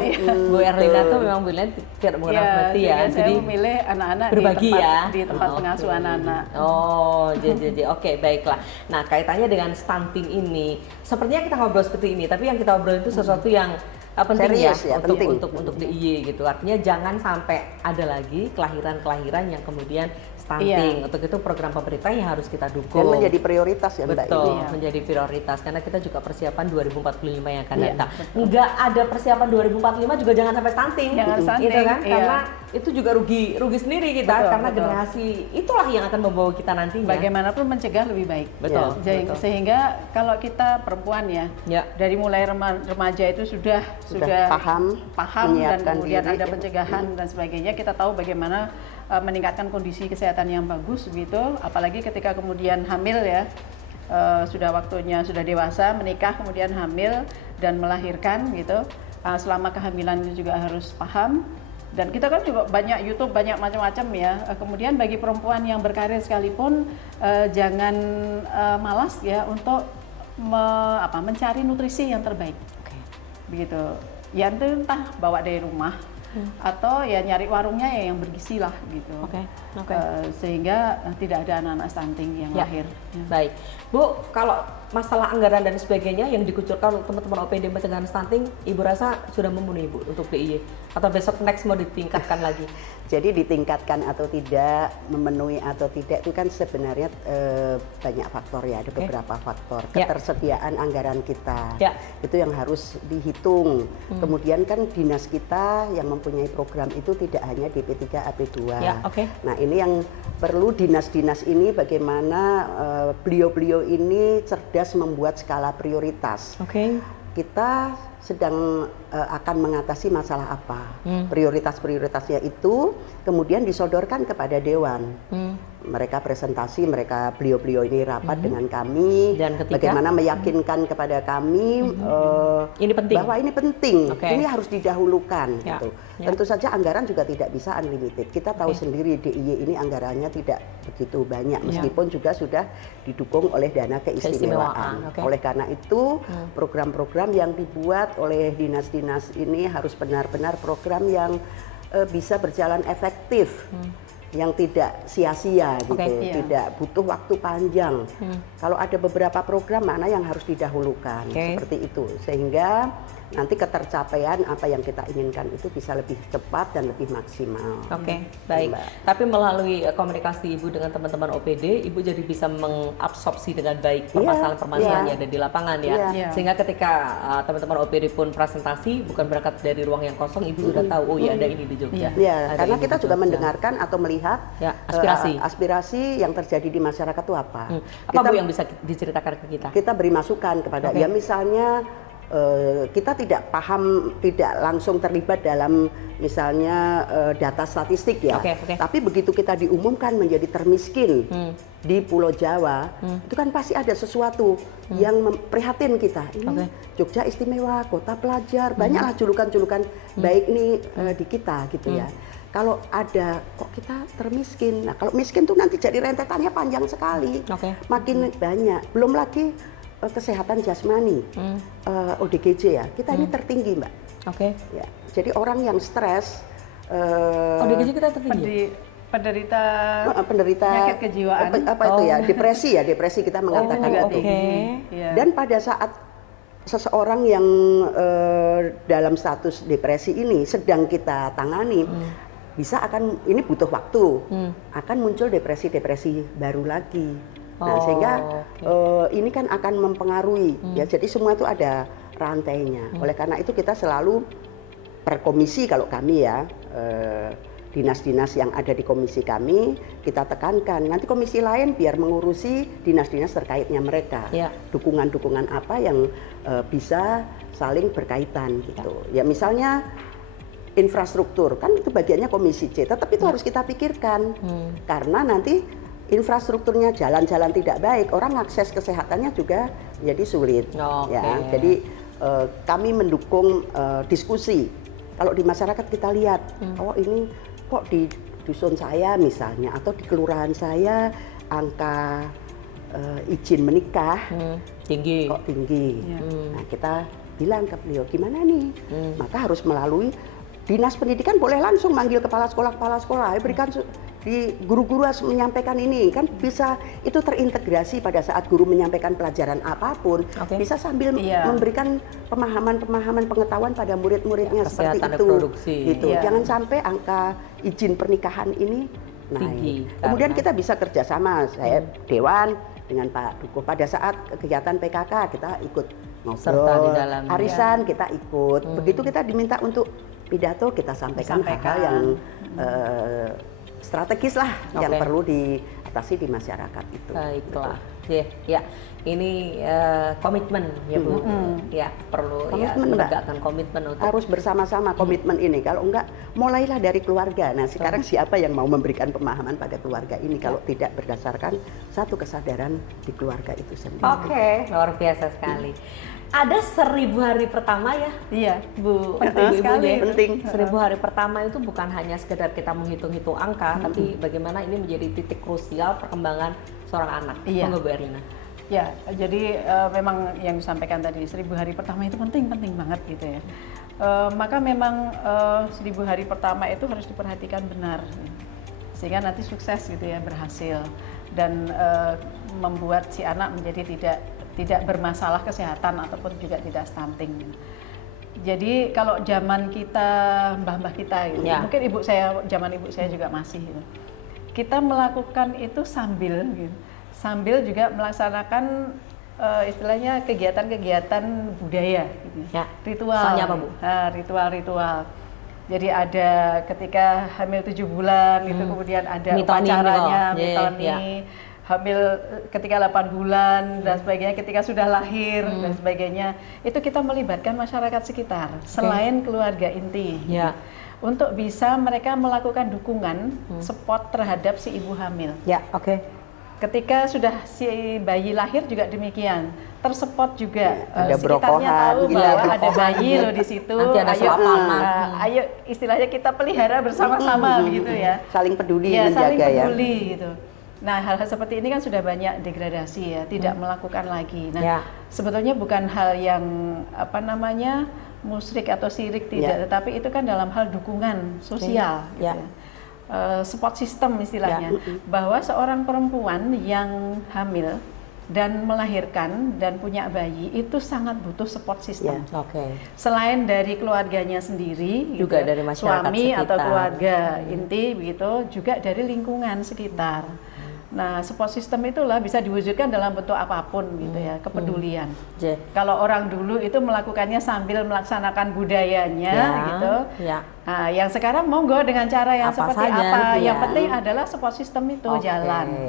Erlina tuh memang Bu Erlina tidak menggunakan pembantu ya. sehingga saya memilih anak-anak berbagi di tempat Oke. pengasuhan anak. Oh, jadi oke baiklah. Nah kaitannya dengan stunting ini, sepertinya kita ngobrol seperti ini, tapi yang kita ngobrol itu sesuatu yang penting Serius ya, untuk penting. untuk DIY gitu. Artinya jangan sampai ada lagi kelahiran yang kemudian stunting. Iya. Untuk itu program pemerintah yang harus kita Dan dukung. menjadi prioritas ya Mbak. Betul, ini. Iya. menjadi prioritas karena kita juga persiapan 2045 yang akan Iya, datang. Enggak ada persiapan 2045 juga jangan sampai stunting. Jangan stunting, Gitu kan? iya. Karena itu juga rugi sendiri kita Betul, karena betul. generasi itulah yang akan membawa kita nantinya. Bagaimanapun mencegah lebih baik. Betul, Ya. betul. Sehingga kalau kita perempuan ya, Ya. dari mulai remaja itu sudah paham dan menyiapkan kemudian diri. ada pencegahan dan sebagainya. Kita tahu bagaimana meningkatkan kondisi kesehatan yang bagus begitu. Apalagi ketika kemudian hamil ya, sudah waktunya sudah dewasa menikah kemudian hamil dan melahirkan gitu. Selama kehamilan itu juga harus paham Dan kita kan juga banyak YouTube, banyak macam-macam ya. Kemudian bagi perempuan yang berkarir sekalipun jangan malas ya untuk mencari nutrisi yang terbaik. Begitu. Ya itu entah bawa dari rumah atau ya nyari warungnya ya yang bergizi lah gitu. Sehingga tidak ada anak-anak stunting yang lahir. Ya. Baik, Bu, kalau masalah anggaran dan sebagainya yang dikucurkan untuk teman-teman OPD pencegahan stunting, Ibu rasa sudah memenuhi, Bu, untuk DIY? Atau besok next mau ditingkatkan lagi? Jadi ditingkatkan atau tidak, memenuhi atau tidak itu kan sebenarnya banyak faktor ya, ada beberapa faktor. Ketersediaan anggaran kita, itu yang harus dihitung. Kemudian kan dinas kita yang mempunyai program itu tidak hanya DP3 AP2. Nah ini yang perlu dinas-dinas ini bagaimana beliau-beliau ini cerdas membuat skala prioritas. Kita sedang akan mengatasi masalah apa, prioritas-prioritasnya itu kemudian disodorkan kepada Dewan. Mereka presentasi, beliau-beliau ini rapat dengan kami, dan bagaimana meyakinkan kepada kami ini penting. Bahwa ini penting, ini harus didahulukan. Gitu. Tentu saja anggaran juga tidak bisa unlimited. Kita tahu sendiri DIY ini anggarannya tidak begitu banyak, meskipun juga sudah didukung oleh dana keistimewaan. Oleh karena itu program-program yang dibuat oleh dinas-dinas ini harus benar-benar program yang bisa berjalan efektif. Yang tidak sia-sia gitu, tidak butuh waktu panjang. Kalau ada beberapa program mana yang harus didahulukan, seperti itu, sehingga nanti ketercapaian apa yang kita inginkan itu bisa lebih cepat dan lebih maksimal. Baik. Tapi melalui komunikasi Ibu dengan teman-teman OPD, Ibu jadi bisa mengabsorpsi dengan baik permasalahan-permasalahan yang ada di lapangan ya. Sehingga ketika teman-teman OPD pun presentasi, bukan berangkat dari ruang yang kosong, Ibu sudah tahu, ada ini di Jogja. Karena kita juga mendengarkan atau melihat aspirasi yang terjadi di masyarakat itu apa. Apa Bu yang bisa diceritakan ke kita? Kita beri masukan kepada, ya misalnya kita tidak paham, tidak langsung terlibat dalam misalnya data statistik ya. Tapi begitu kita diumumkan menjadi termiskin di Pulau Jawa, itu kan pasti ada sesuatu yang memprihatin kita. Ini Jogja istimewa, kota pelajar, banyaklah julukan-julukan baik nih di kita gitu ya. Kalau ada kok kita termiskin, nah kalau miskin tuh nanti jadi rentetannya panjang sekali, makin banyak. Belum lagi kesehatan jasmani, ODGJ ya, kita ini tertinggi Mbak. Ya, jadi orang yang stres, ODGJ kita tertinggi. Penderita penyakit kejiwaan, depresi kita mengatakan itu. Dan pada saat seseorang yang dalam status depresi ini sedang kita tangani, ini butuh waktu, akan muncul depresi-depresi baru lagi. Nah, sehingga ini kan akan mempengaruhi ya. Jadi semua itu ada rantainya. Oleh karena itu kita selalu per komisi, kalau kami ya dinas-dinas yang ada di komisi kami kita tekankan. Nanti komisi lain biar mengurusi dinas-dinas terkaitnya mereka. Dukungan-dukungan apa yang bisa saling berkaitan gitu. Ya misalnya infrastruktur kan itu bagiannya komisi C, tetapi itu harus kita pikirkan karena nanti infrastrukturnya jalan-jalan tidak baik, orang akses kesehatannya juga jadi sulit. Ya, jadi kami mendukung diskusi. Kalau di masyarakat kita lihat, oh ini kok di dusun saya misalnya atau di kelurahan saya angka izin menikah tinggi. Kok tinggi. Nah kita bilang ke beliau gimana nih, maka harus melalui dinas pendidikan, boleh langsung manggil kepala sekolah, berikan di guru-guru harus menyampaikan ini, kan bisa itu terintegrasi pada saat guru menyampaikan pelajaran apapun, bisa sambil memberikan pemahaman pengetahuan pada murid-muridnya seperti itu. Gitu. Jangan sampai angka izin pernikahan ini naik. Kemudian kita bisa kerjasama, saya Dewan dengan Pak Dukuh pada saat kegiatan PKK kita ikut ngobrol, arisan kita ikut. Begitu kita diminta untuk pidato kita sampaikan hal-hal yang strategis lah yang perlu diatasi di masyarakat itu. Baiklah. Ya. Ini komitmen ya Bu. Ya, perlu Komitmen, Mbak. menegakkan komitmen untuk Harus bersama-sama komitmen ini. Kalau enggak, mulailah dari keluarga. Nah, sekarang siapa yang mau memberikan pemahaman pada keluarga ini kalau tidak berdasarkan satu kesadaran di keluarga itu sendiri. Oke, luar biasa sekali. Ada 1000 hari pertama ya, Iya, Bu. penting sekali. Penting. 1000 hari pertama itu bukan hanya sekedar kita menghitung-hitung angka, tapi bagaimana ini menjadi titik krusial perkembangan seorang anak. Iya. Monggo Bu Erlina. Ya, jadi memang yang disampaikan tadi 1000 hari pertama itu penting banget gitu ya. Maka memang 1000 hari pertama itu harus diperhatikan benar, sehingga nanti sukses gitu ya, berhasil dan membuat si anak menjadi tidak bermasalah kesehatan ataupun juga tidak stunting. Jadi kalau zaman kita, mbah-mbah kita gitu, Ya. mungkin zaman ibu saya juga masih gitu. Kita melakukan itu sambil juga melaksanakan istilahnya kegiatan-kegiatan budaya gitu. Ya. Ritual. Misalnya apa, Bu? Nah, ritual-ritual. Jadi ada ketika hamil 7 bulan gitu, kemudian ada Mitoni upacaranya, gitu. mitoni, Ya. hamil ketika 8 bulan dan sebagainya, ketika sudah lahir dan sebagainya. Itu kita melibatkan masyarakat sekitar selain keluarga inti. Ya. Untuk bisa mereka melakukan dukungan support terhadap si ibu hamil. Ya, oke. Ketika sudah si bayi lahir juga demikian, tersupport juga. Ada Sekitarnya brokohan, tahu iya, bahwa ada brokohan. bayi loh di situ. Nanti ada selapanan. Ayo istilahnya kita pelihara bersama-sama begitu ya. Saling peduli, Ya, saling menjaga ya. peduli gitu. Nah, hal-hal seperti ini kan sudah banyak degradasi ya, tidak melakukan lagi. Nah, Ya. sebetulnya bukan hal yang musyrik atau syirik tidak, tetapi itu kan dalam hal dukungan sosial gitu Ya. ya. Support system istilahnya, bahwa seorang perempuan yang hamil dan melahirkan dan punya bayi itu sangat butuh support system. Oke. Selain dari keluarganya sendiri, Juga gitu, dari masyarakat suami atau sekitar. keluarga inti begitu, juga dari lingkungan sekitar. Nah, support system itulah bisa diwujudkan dalam bentuk apapun gitu ya, kepedulian. J. Kalau orang dulu itu melakukannya sambil melaksanakan budayanya gitu. Ya. Nah, yang sekarang monggo dengan cara yang Apa seperti saja, apa. ya. Yang penting adalah support system itu Oke,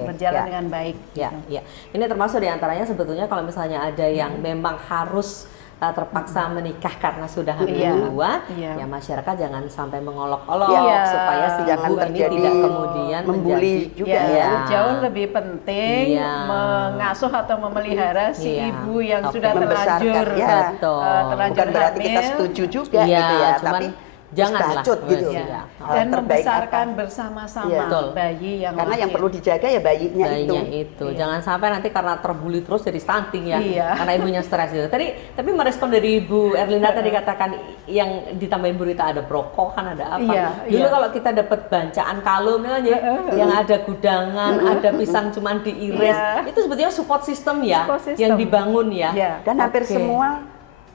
berjalan ya. dengan baik. Ya, gitu. ya. Ini termasuk diantaranya sebetulnya kalau misalnya ada yang memang harus terpaksa menikah karena sudah hamil Iya, duluan, iya. ya masyarakat jangan sampai mengolok-olok Iya. supaya si Jangan ibu ini terjadi tidak kemudian membuli menjadi- juga Ya, ya. jauh lebih penting Iya. mengasuh atau memelihara si Iya. ibu yang Oke. sudah Membesarkan, terlanjur ya. Betul. terlanjur Bukan berarti kita hamil. setuju juga Iya, gitu ya, cuman tapi janganlah. bacut gitu. Iya. Ya. Hal Dan terbaik membesarkan apa? bersama-sama Iya. Betul. bayi yang Karena yang lahir. perlu dijaga ya bayinya bayinya itu. itu. Iya. Jangan sampai nanti karena terbuli terus jadi stunting ya. Iya. Karena ibunya stres gitu. Tapi merespon dari Ibu Erlina tadi katakan yang ditambahin berita ada brokohan, ada apa. Iya, Dulu iya. kalau kita dapat bancaan kalung ya, yang ada gudangan, ada pisang cuman diiris. Iya. Itu sebetulnya support system ya Support system. yang dibangun ya. Iya. Dan hampir Oke. semua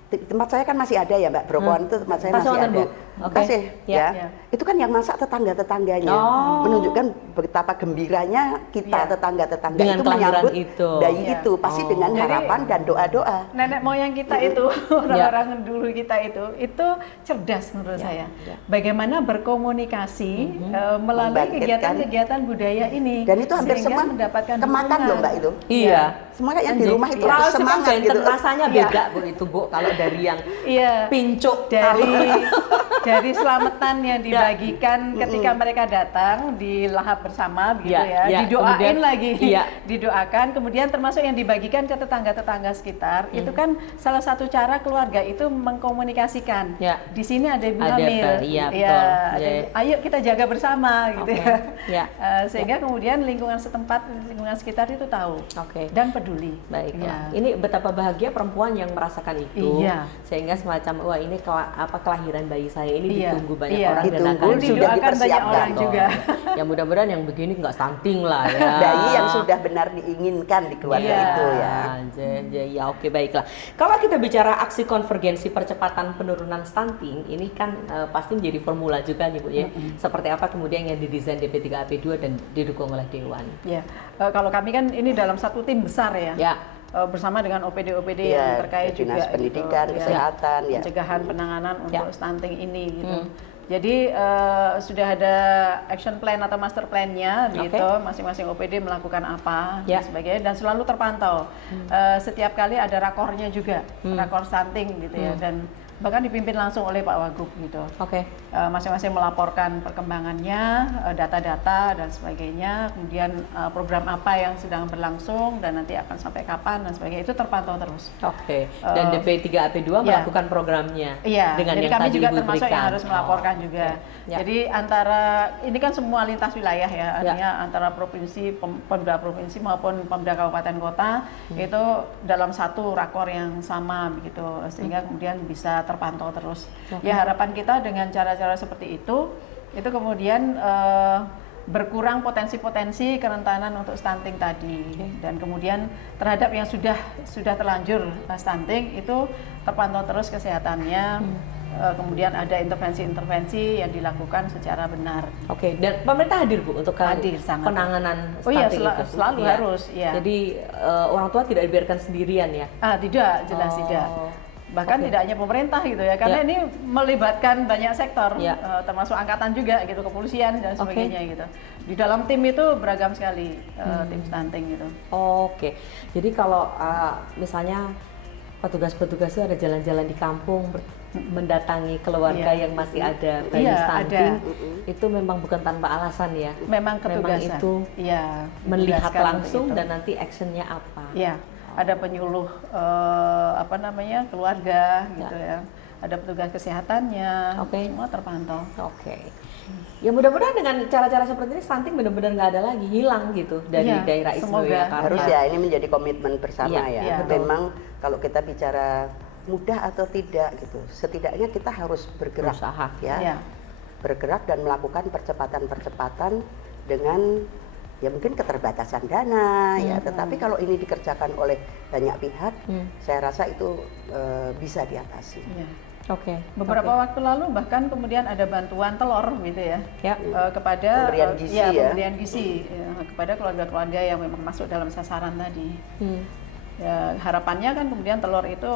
di tempat saya kan masih ada ya Mbak, brokohan itu tempat saya Masih masih ada, ada. Bu? Oke. Masih Ya. ya. Ya. Itu kan yang masak tetangga-tetangganya. Oh. Menunjukkan betapa gembiranya kita Ya. tetangga-tetangga Dengan itu kelahiran menyambut itu. bayi Ya. itu pasti Oh. dengan Jadi- harapan dan doa-doa. Nenek moyang kita itu, orang-orang dulu kita itu cerdas menurut saya. ya. Bagaimana berkomunikasi melalui Membangkitkan. kegiatan-kegiatan budaya ini. Dan itu hampir sehingga semua mendapatkan kemakan dukungan. loh Mbak itu. Iya. Semua yang di Anjing. rumah itu Iya. harus Kalau semangat benten gitu. rasanya Iya. beda Bu itu Bu kalau dari yang Iya. pincuk Dari selamatan yang dibagikan ketika mereka datang di lahap bersama begitu Ya, ya. didoain Kemudian, lagi, iya. didoakan, kemudian termasuk yang dibagikan ke tetangga-tetangga sekitar, itu kan salah satu cara keluarga itu mengkomunikasikan. Ya. Di sini ada ibu Ada, hamil, iya, ya, betul. ada- Ya. ayo kita jaga bersama gitu Oke, ya. ya. Sehingga kemudian lingkungan setempat, lingkungan sekitar itu tahu Oke. dan peduli. Baiklah. Ya. Ini betapa bahagia perempuan yang merasakan itu. Iya. Sehingga semacam wah ini kelahiran bayi saya ini Iya, ditunggu banyak iya. orang dan Ditunggu, akan sudah didoakan banyak dipersiapkan. orang juga. Ya mudah-mudahan yang begini nggak stunting lah ya. Bayi yang sudah benar diinginkan di keluarga Iya. itu ya. Ya oke baiklah. Kalau kita bicara aksi konvergensi percepatan penurunan stunting, ini kan pasti menjadi formula juga nih Bu ya. Seperti apa kemudian yang didesain DP3AP2 dan didukung oleh Dewan. Ya, kalau kami kan ini dalam satu tim besar ya. Ya. Bersama dengan OPD-OPD Ya, yang terkait Dinas juga Pendidikan, gitu, Kesehatan, ya. pencegahan penanganan untuk Ya. stunting ini gitu. Jadi sudah ada action plan atau master plan-nya gitu, masing-masing OPD melakukan apa dan sebagainya, dan selalu terpantau. Setiap kali ada rakornya juga, rakor stunting gitu ya, dan bahkan dipimpin langsung oleh Pak Wagub gitu. Masing-masing melaporkan perkembangannya, data-data dan sebagainya, kemudian program apa yang sedang berlangsung dan nanti akan sampai kapan dan sebagainya, itu terpantau terus. Dan DP3AP2 melakukan programnya dengan jadi yang kami tadi juga Ibu termasuk berikan. yang harus melaporkan juga. Jadi antara ini kan semua lintas wilayah ya, artinya antara provinsi, Pemda provinsi maupun Pemda kabupaten kota itu dalam satu rakor yang sama begitu, sehingga kemudian bisa terpantau terus. Ya harapan kita dengan cara-cara seperti itu kemudian berkurang potensi-potensi kerentanan untuk stunting tadi, dan kemudian terhadap yang sudah terlanjur stunting itu terpantau terus kesehatannya. Kemudian ada intervensi-intervensi yang dilakukan secara benar. Dan pemerintah hadir Bu untuk penanganan stunting itu? Selalu harus. Jadi orang tua tidak dibiarkan sendirian ya? Tidak, jelas tidak. Bahkan tidak hanya pemerintah gitu ya, karena ini melibatkan banyak sektor, termasuk angkatan juga gitu, kepolisian dan sebagainya gitu. Di dalam tim itu beragam sekali tim stunting gitu. Jadi kalau misalnya petugas-petugas itu ada jalan-jalan di kampung mendatangi keluarga yang masih ada bayi stunting, itu memang bukan tanpa alasan ya. Memang ketugasan. Memang itu melihat langsung dan nanti actionnya apa. Ada penyuluh keluarga gitu ya. Ada petugas kesehatannya, semua terpantau. Ya mudah-mudahan dengan cara-cara seperti ini stunting benar-benar nggak ada lagi, hilang gitu dari daerah Istimewa Yogyakarta. Harus ini menjadi komitmen bersama ya. Memang kalau kita bicara mudah atau tidak gitu, setidaknya kita harus bergerak, bergerak dan melakukan percepatan-percepatan dengan ya mungkin keterbatasan dana ya, tetapi kalau ini dikerjakan oleh banyak pihak, saya rasa itu bisa diatasi. Beberapa waktu lalu bahkan kemudian ada bantuan telur gitu ya, kepada pemberian gizi kepada keluarga-keluarga yang memang masuk dalam sasaran tadi. Ya, harapannya kan kemudian telur itu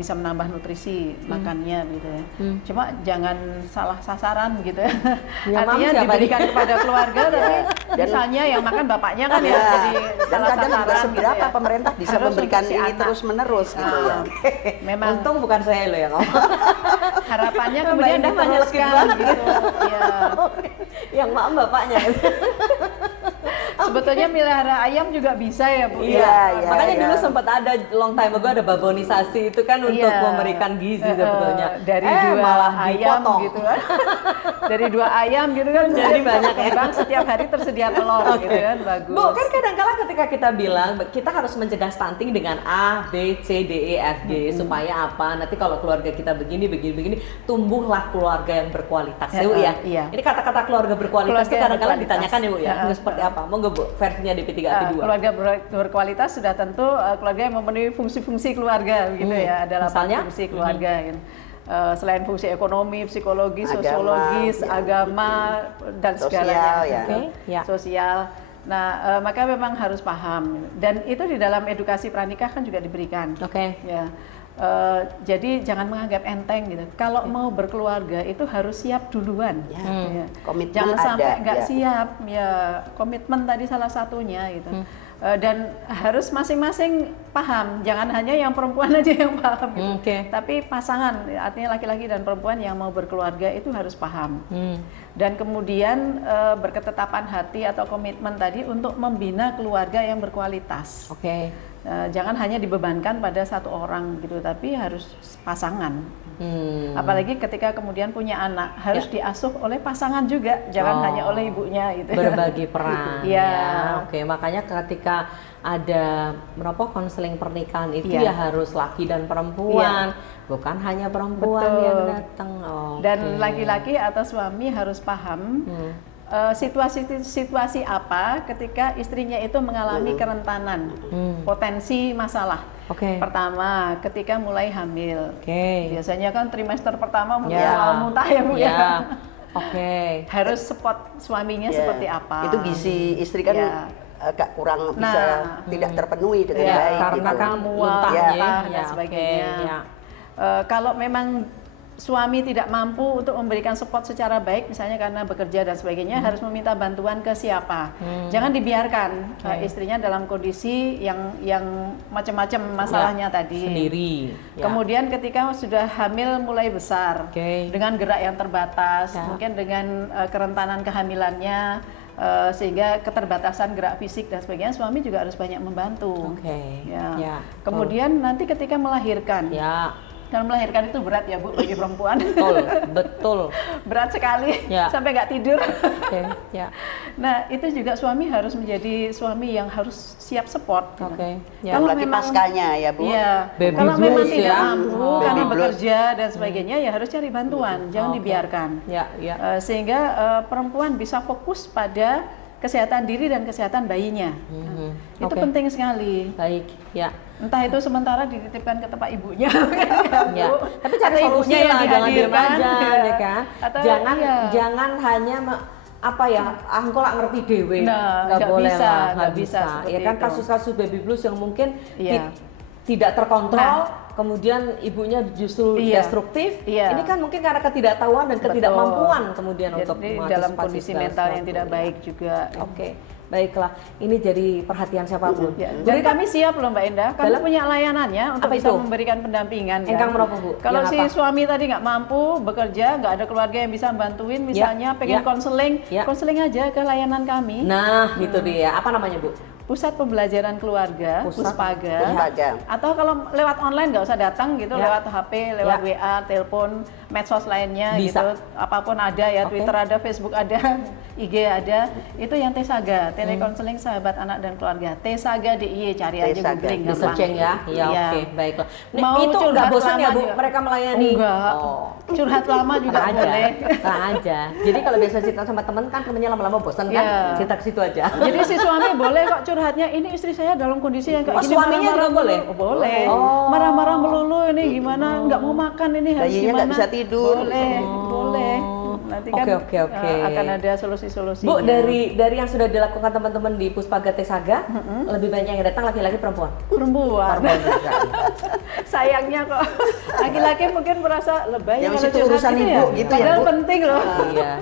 bisa menambah nutrisi makannya gitu ya. Cuma jangan salah sasaran gitu ya. Artinya diberikan kepada keluarga tapi misalnya yang makan bapaknya kan ya jadi salah kadang sasaran. Juga seberapa gitu pemerintah bisa Harus memberikan ini anak. terus-menerus gitu ya. Memang untung bukan saya loh yang ngomong. Harapannya kemudian diteruskan gitu. Yang maaf bapaknya. Sebetulnya melihara ayam juga bisa ya Bu. Makanya dulu sempat ada long time ago ada babonisasi itu kan untuk memberikan gizi sebetulnya. Dari dua ayam gitu kan. Dari 2 ayam gitu kan jadi banyak ya. Setiap hari tersedia telur gitu kan, bagus. Bu, kan kadang-kala ketika kita bilang kita harus mencegah stunting dengan A, B, C, D, E, F, G supaya apa? Nanti kalau keluarga kita begini tumbuhlah keluarga yang berkualitas ya Bu ya. Ini kata-kata keluarga berkualitas itu kadang-kala ditanyakan ya Bu ya. Seperti apa? Monggo Bu, versinya DP3AP2. Keluarga berkualitas sudah tentu keluarga yang memenuhi fungsi-fungsi keluarga gitu ya. Ada 8 fungsi keluarga gitu. Selain fungsi ekonomi, psikologi, sosiologis, agama dan segalanya, sosial. Nah, maka memang harus paham dan itu di dalam edukasi pranikah kan juga diberikan. Jadi jangan menganggap enteng gitu. Kalau mau berkeluarga itu harus siap duluan. Jangan sampai nggak siap. Komitmen tadi salah satunya gitu. Dan harus masing-masing paham, jangan hanya yang perempuan aja yang paham gitu. Tapi pasangan, artinya laki-laki dan perempuan yang mau berkeluarga itu harus paham. Dan kemudian berketetapan hati atau komitmen tadi untuk membina keluarga yang berkualitas. Jangan hanya dibebankan pada satu orang gitu, tapi harus pasangan. Apalagi ketika kemudian punya anak harus diasuh oleh pasangan juga, jangan hanya oleh ibunya gitu. Berbagi peran. Makanya ketika ada konseling pernikahan itu ya harus laki dan perempuan, bukan hanya perempuan yang datang. Dan laki-laki atau suami harus paham situasi apa ketika istrinya itu mengalami kerentanan, potensi masalah. Pertama, ketika mulai hamil. Biasanya kan trimester pertama muntah ya Bu ya. Harus support suaminya seperti apa. Itu gizi istri kan agak kurang bisa tidak terpenuhi dengan baik. Karena gitu. kamu muntahnya dan sebagainya. Kalau memang suami tidak mampu untuk memberikan support secara baik, misalnya karena bekerja dan sebagainya, harus meminta bantuan ke siapa. Jangan dibiarkan istrinya dalam kondisi yang macam-macam masalahnya tadi. Sendiri. Ya. Kemudian ketika sudah hamil mulai besar, dengan gerak yang terbatas, mungkin dengan kerentanan kehamilannya, sehingga keterbatasan gerak fisik dan sebagainya, suami juga harus banyak membantu. Kemudian nanti ketika melahirkan. Karena melahirkan itu berat ya Bu bagi perempuan. Betul. Berat sekali, sampai nggak tidur. Nah itu juga suami harus menjadi suami yang harus siap support. Kalau memang paskanya ya Bu. Kalau memang tidak mampu karena bekerja dan sebagainya, ya harus cari bantuan, jangan dibiarkan. Sehingga perempuan bisa fokus pada kesehatan diri dan kesehatan bayinya. Itu penting sekali. Baik, entah itu sementara dititipkan ke tempat ibunya, tapi cari solusi lah, jangan diam aja, ya kan? Atau, jangan hanya engkau lah ngerti dewe, nggak boleh bisa, lah, nggak bisa. Ya kan kasus-kasus baby blues yang mungkin tidak terkontrol, kemudian ibunya justru destruktif. Ini kan mungkin karena ketidaktahuan dan ketidakmampuan kemudian untuk dalam kondisi mental yang tidak baik juga. Baiklah, ini jadi perhatian siapapun. Dan kami siap loh Mbak Endah, kami punya layanannya untuk bisa memberikan pendampingan. Kalau si suami tadi nggak mampu bekerja, nggak ada keluarga yang bisa bantuin, misalnya pengen konseling, konseling aja ke layanan kami. Nah, itu dia. Apa namanya Bu? Pusat Pembelajaran Keluarga, Puspaga. Atau kalau lewat online nggak usah datang gitu, lewat HP, lewat WA, telepon, medsos lainnya gitu, apapun ada ya, Twitter ada, Facebook ada, IG ada. Itu yang T-Saga, Telekonseling Sahabat Anak dan Keluarga. T-Saga DIY, cari aja googling gampang. Searching ya. Baiklah. Mau itu nggak bosan ya Bu mereka melayani? Enggak. Curhat lama juga boleh. aja. Jadi kalau biasa cerita sama temen kan temennya lama-lama bosan kan, cerita ke situ aja. Jadi si suami boleh kok curhatnya, ini istri saya dalam kondisi yang kayak gini. Suaminya juga boleh? Boleh. Marah-marah melulu, ini gimana, nggak mau makan, ini harus bayinya gimana. Nggak bisa tidur. Boleh. Nanti kan akan ada solusi-solusi. Bu, dari yang sudah dilakukan teman-teman di Puspaga T-Saga, lebih banyak yang datang laki-laki perempuan? Perempuan. Sayangnya kok laki-laki mungkin merasa lebay kalau itu urusan ibu gitu ya. Padahal penting loh.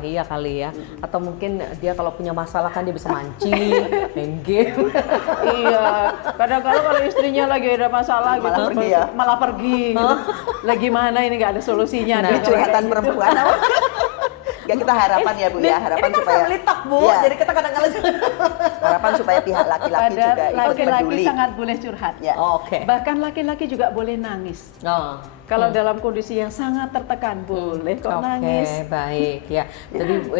Iya kali ya. Atau mungkin dia kalau punya masalah kan dia bisa mancing, main game. Kadang-kadang kalau istrinya lagi ada masalah malah pergi gitu. Lagi mana ini nggak ada solusinya. Curhatan perempuan. Ya kita harapan ya Bu ya, harapan ini kan supaya family talk Bu, jadi kita kadang-kadang harapan supaya pihak laki-laki juga ikut peduli. Laki-laki sangat boleh curhat. Bahkan laki-laki juga boleh nangis. Kalau dalam kondisi yang sangat tertekan boleh kok nangis. Baik ya. Jadi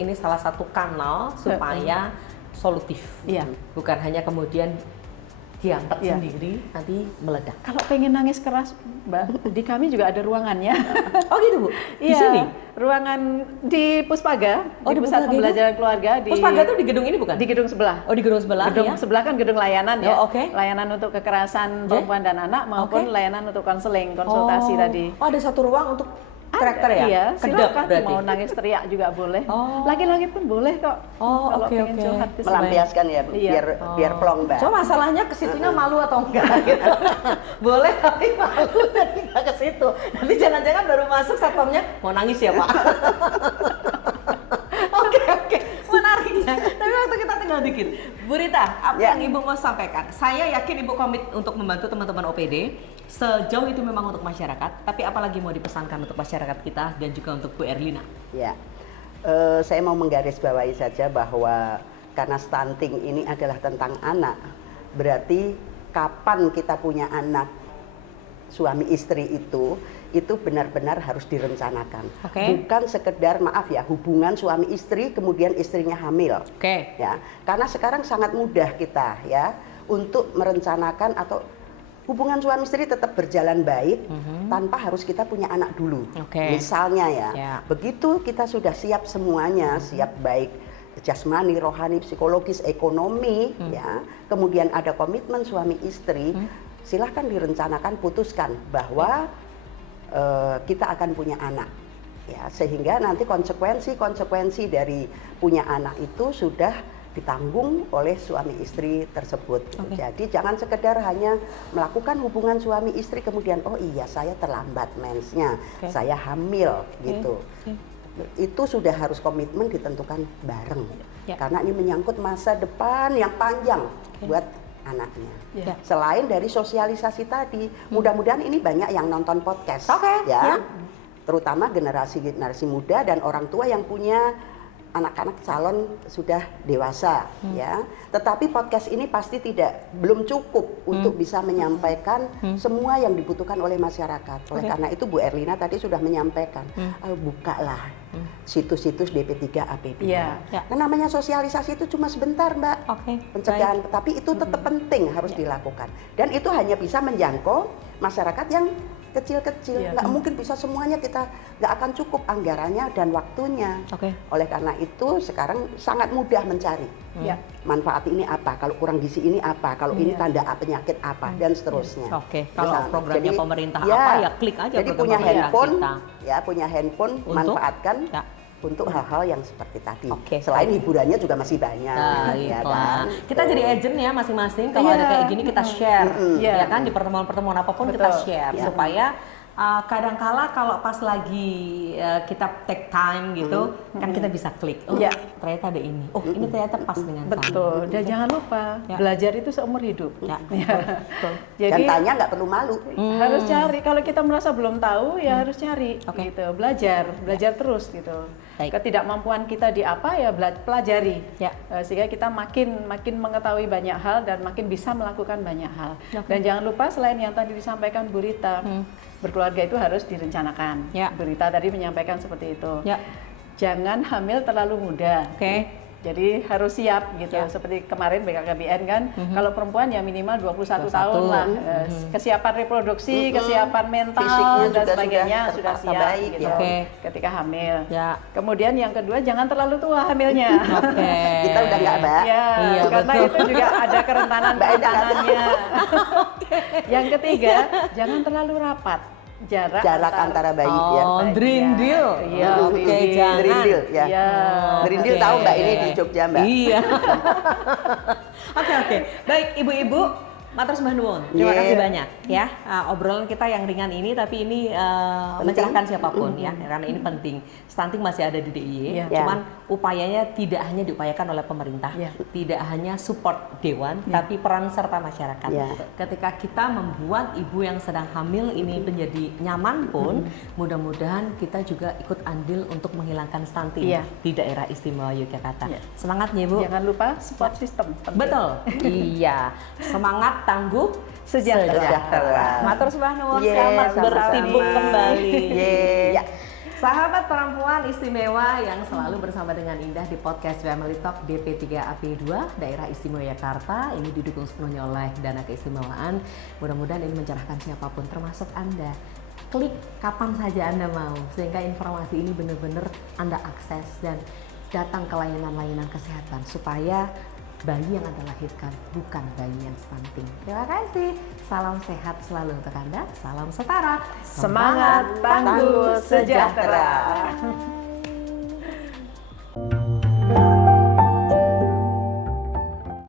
ini salah satu kanal supaya solutif. Bukan hanya kemudian diangkat sendiri nanti meledak. Kalau pengen nangis keras, Mbak, di kami juga ada ruangannya. Oh gitu Bu? Di sini? Ruangan di Puspaga, di Pusat Pembelajaran Keluarga. Puspaga itu di gedung ini bukan? Di gedung sebelah. Oh di gedung sebelah? Gedung sebelah kan gedung layanan ya. Layanan untuk kekerasan perempuan dan anak maupun layanan untuk konseling, konsultasi tadi. Oh ada satu ruang untuk karakter ya? Iya, silakan mau nangis teriak juga boleh. Laki-laki pun boleh kok. Kalau pengen curhat melampiaskan ya Bu, biar plong Mbak. Cuma masalahnya ke situnya malu atau enggak gitu. Boleh tapi malu tapi enggak ke situ. Nanti jangan-jangan baru masuk satpamnya mau nangis ya Pak. Oke. Menarik ya. Tapi waktu kita tinggal dikit. Bu Rita, apa yang Ibu mau sampaikan? Saya yakin Ibu komit untuk membantu teman-teman OPD. Sejauh itu memang untuk masyarakat, tapi apalagi mau dipesankan untuk masyarakat kita dan juga untuk Bu Erlina? Ya, saya mau menggarisbawahi saja bahwa karena stunting ini adalah tentang anak, berarti kapan kita punya anak, suami istri itu benar-benar harus direncanakan. Bukan sekedar hubungan suami istri kemudian istrinya hamil. Ya, karena sekarang sangat mudah kita ya untuk merencanakan atau hubungan suami istri tetap berjalan baik tanpa harus kita punya anak dulu. Misalnya begitu kita sudah siap semuanya, siap baik jasmani, rohani, psikologis, ekonomi, ya, kemudian ada komitmen suami istri, silahkan direncanakan, putuskan bahwa kita akan punya anak, ya, sehingga nanti konsekuensi dari punya anak itu sudah ditanggung oleh suami istri tersebut. Oke. Jadi jangan sekedar hanya melakukan hubungan suami istri kemudian oh iya saya terlambat mensnya, Oke. saya hamil gitu. Oke. Itu sudah harus komitmen ditentukan bareng. Ya. Karena ini menyangkut masa depan yang panjang buat anaknya. Ya. Selain dari sosialisasi tadi, mudah-mudahan ini banyak yang nonton podcast, Oke, ya. terutama generasi muda dan orang tua yang punya anak-anak calon sudah dewasa, ya. Tetapi podcast ini pasti belum cukup untuk bisa menyampaikan semua yang dibutuhkan oleh masyarakat. Oleh karena itu Bu Erlina tadi sudah menyampaikan, bukalah situs-situs DP3 AP2. Iya. Ya. Nah, namanya sosialisasi itu cuma sebentar, Mbak. Oke. Pencegahan, tapi itu tetap penting harus dilakukan. Dan itu hanya bisa menjangkau masyarakat yang kecil-kecil. Iya. Nggak mungkin bisa semuanya, nggak akan cukup anggarannya dan waktunya. Oke. Oleh karena itu sekarang sangat mudah mencari Ya. manfaat ini apa, kalau kurang gizi ini apa, kalau ini tanda penyakit apa dan seterusnya. Oke, kalau Misalnya. programnya Jadi, pemerintah apa ya klik aja Jadi program punya pemerintah handphone, kita. ya punya handphone Untuk? manfaatkan Ya. untuk hal-hal yang seperti tadi. Oke. Selain hiburannya juga masih banyak, ya Baiklah. kan? Kita jadi agent ya masing-masing. Kalau ada kayak gini kita share, Iya. ya kan di pertemuan-pertemuan apapun kita Betul. share Ya. supaya kadangkala kalau pas lagi kita take time gitu, kan kita bisa klik. Oh, Ya. ternyata ada ini. Oh, ini ternyata pas dengan saya. Betul. Dan jangan lupa Ya. belajar itu seumur hidup. Ya. Ya. Betul. Dan Jadi tanya nggak perlu malu. harus cari. Kalau kita merasa belum tahu ya harus cari. Oke. Gitu. Belajar terus gitu. Baik. Ketidakmampuan kita di apa ya pelajari. Ya. Sehingga kita makin mengetahui banyak hal dan makin bisa melakukan banyak hal. Oke. Dan jangan lupa selain yang tadi disampaikan Bu Rita, berkeluarga itu harus direncanakan. Ya. Bu Rita tadi menyampaikan seperti itu. Ya. Jangan hamil terlalu muda. Oke. Jadi harus siap gitu. Ya. Seperti kemarin BKKBN kan, kalau perempuan ya minimal 21 tahun 21. lah. Kesiapan reproduksi, kesiapan mental Fisiknya dan juga sebagainya sudah sudah siap baik, gitu. ya. Oke. Ketika hamil. Ya. Kemudian yang kedua jangan terlalu tua hamilnya. Oke. Kita udah nggak, Mbak. Ya, Iya, karena betul. itu juga ada kerentanan-kerentanannya. Yang ketiga, jangan terlalu rapat. Jarak Antara bayi ya. Oh, drindil. Iya, Oke, jangan. Drindil ya. Iya. Drindil Oke. tahu Mbak ini di Jogja, Mbak. Iya. Oke. Baik, Ibu-ibu, matur sembah nuwun. Terima Yeah. kasih banyak ya. Obrolan kita yang ringan ini tapi ini mencerahkan siapapun ya, karena ini penting. Stunting masih ada di DIY, Iya. cuman upayanya tidak hanya diupayakan oleh pemerintah, Iya. tidak hanya support dewan, tapi peran serta masyarakat. Iya. Ketika kita membuat ibu yang sedang hamil ini menjadi nyaman pun, mudah-mudahan kita juga ikut andil untuk menghilangkan stunting Iya. di daerah istimewa Yogyakarta. Iya. Semangatnya Ibu. Jangan lupa support system. penting. Betul. Iya. Semangat, tangguh, Sejahtera. Matur sembah nuwun, Yeah, selamat sama-sama. bersibuk kembali. Yeah. Ya. Sahabat perempuan istimewa yang selalu bersama dengan Indah di podcast Family Talk DP3 AP2 Daerah Istimewa Yogyakarta. Ini didukung sepenuhnya oleh dana keistimewaan. Mudah-mudahan ini mencerahkan siapapun termasuk Anda. Klik kapan saja Anda mau sehingga informasi ini benar-benar Anda akses dan datang ke layanan-layanan kesehatan supaya bayi yang Anda lahirkan bukan bayi yang stunting. Terima kasih. Salam sehat selalu untuk Anda. Salam setara. Semangat, tangguh, sejahtera.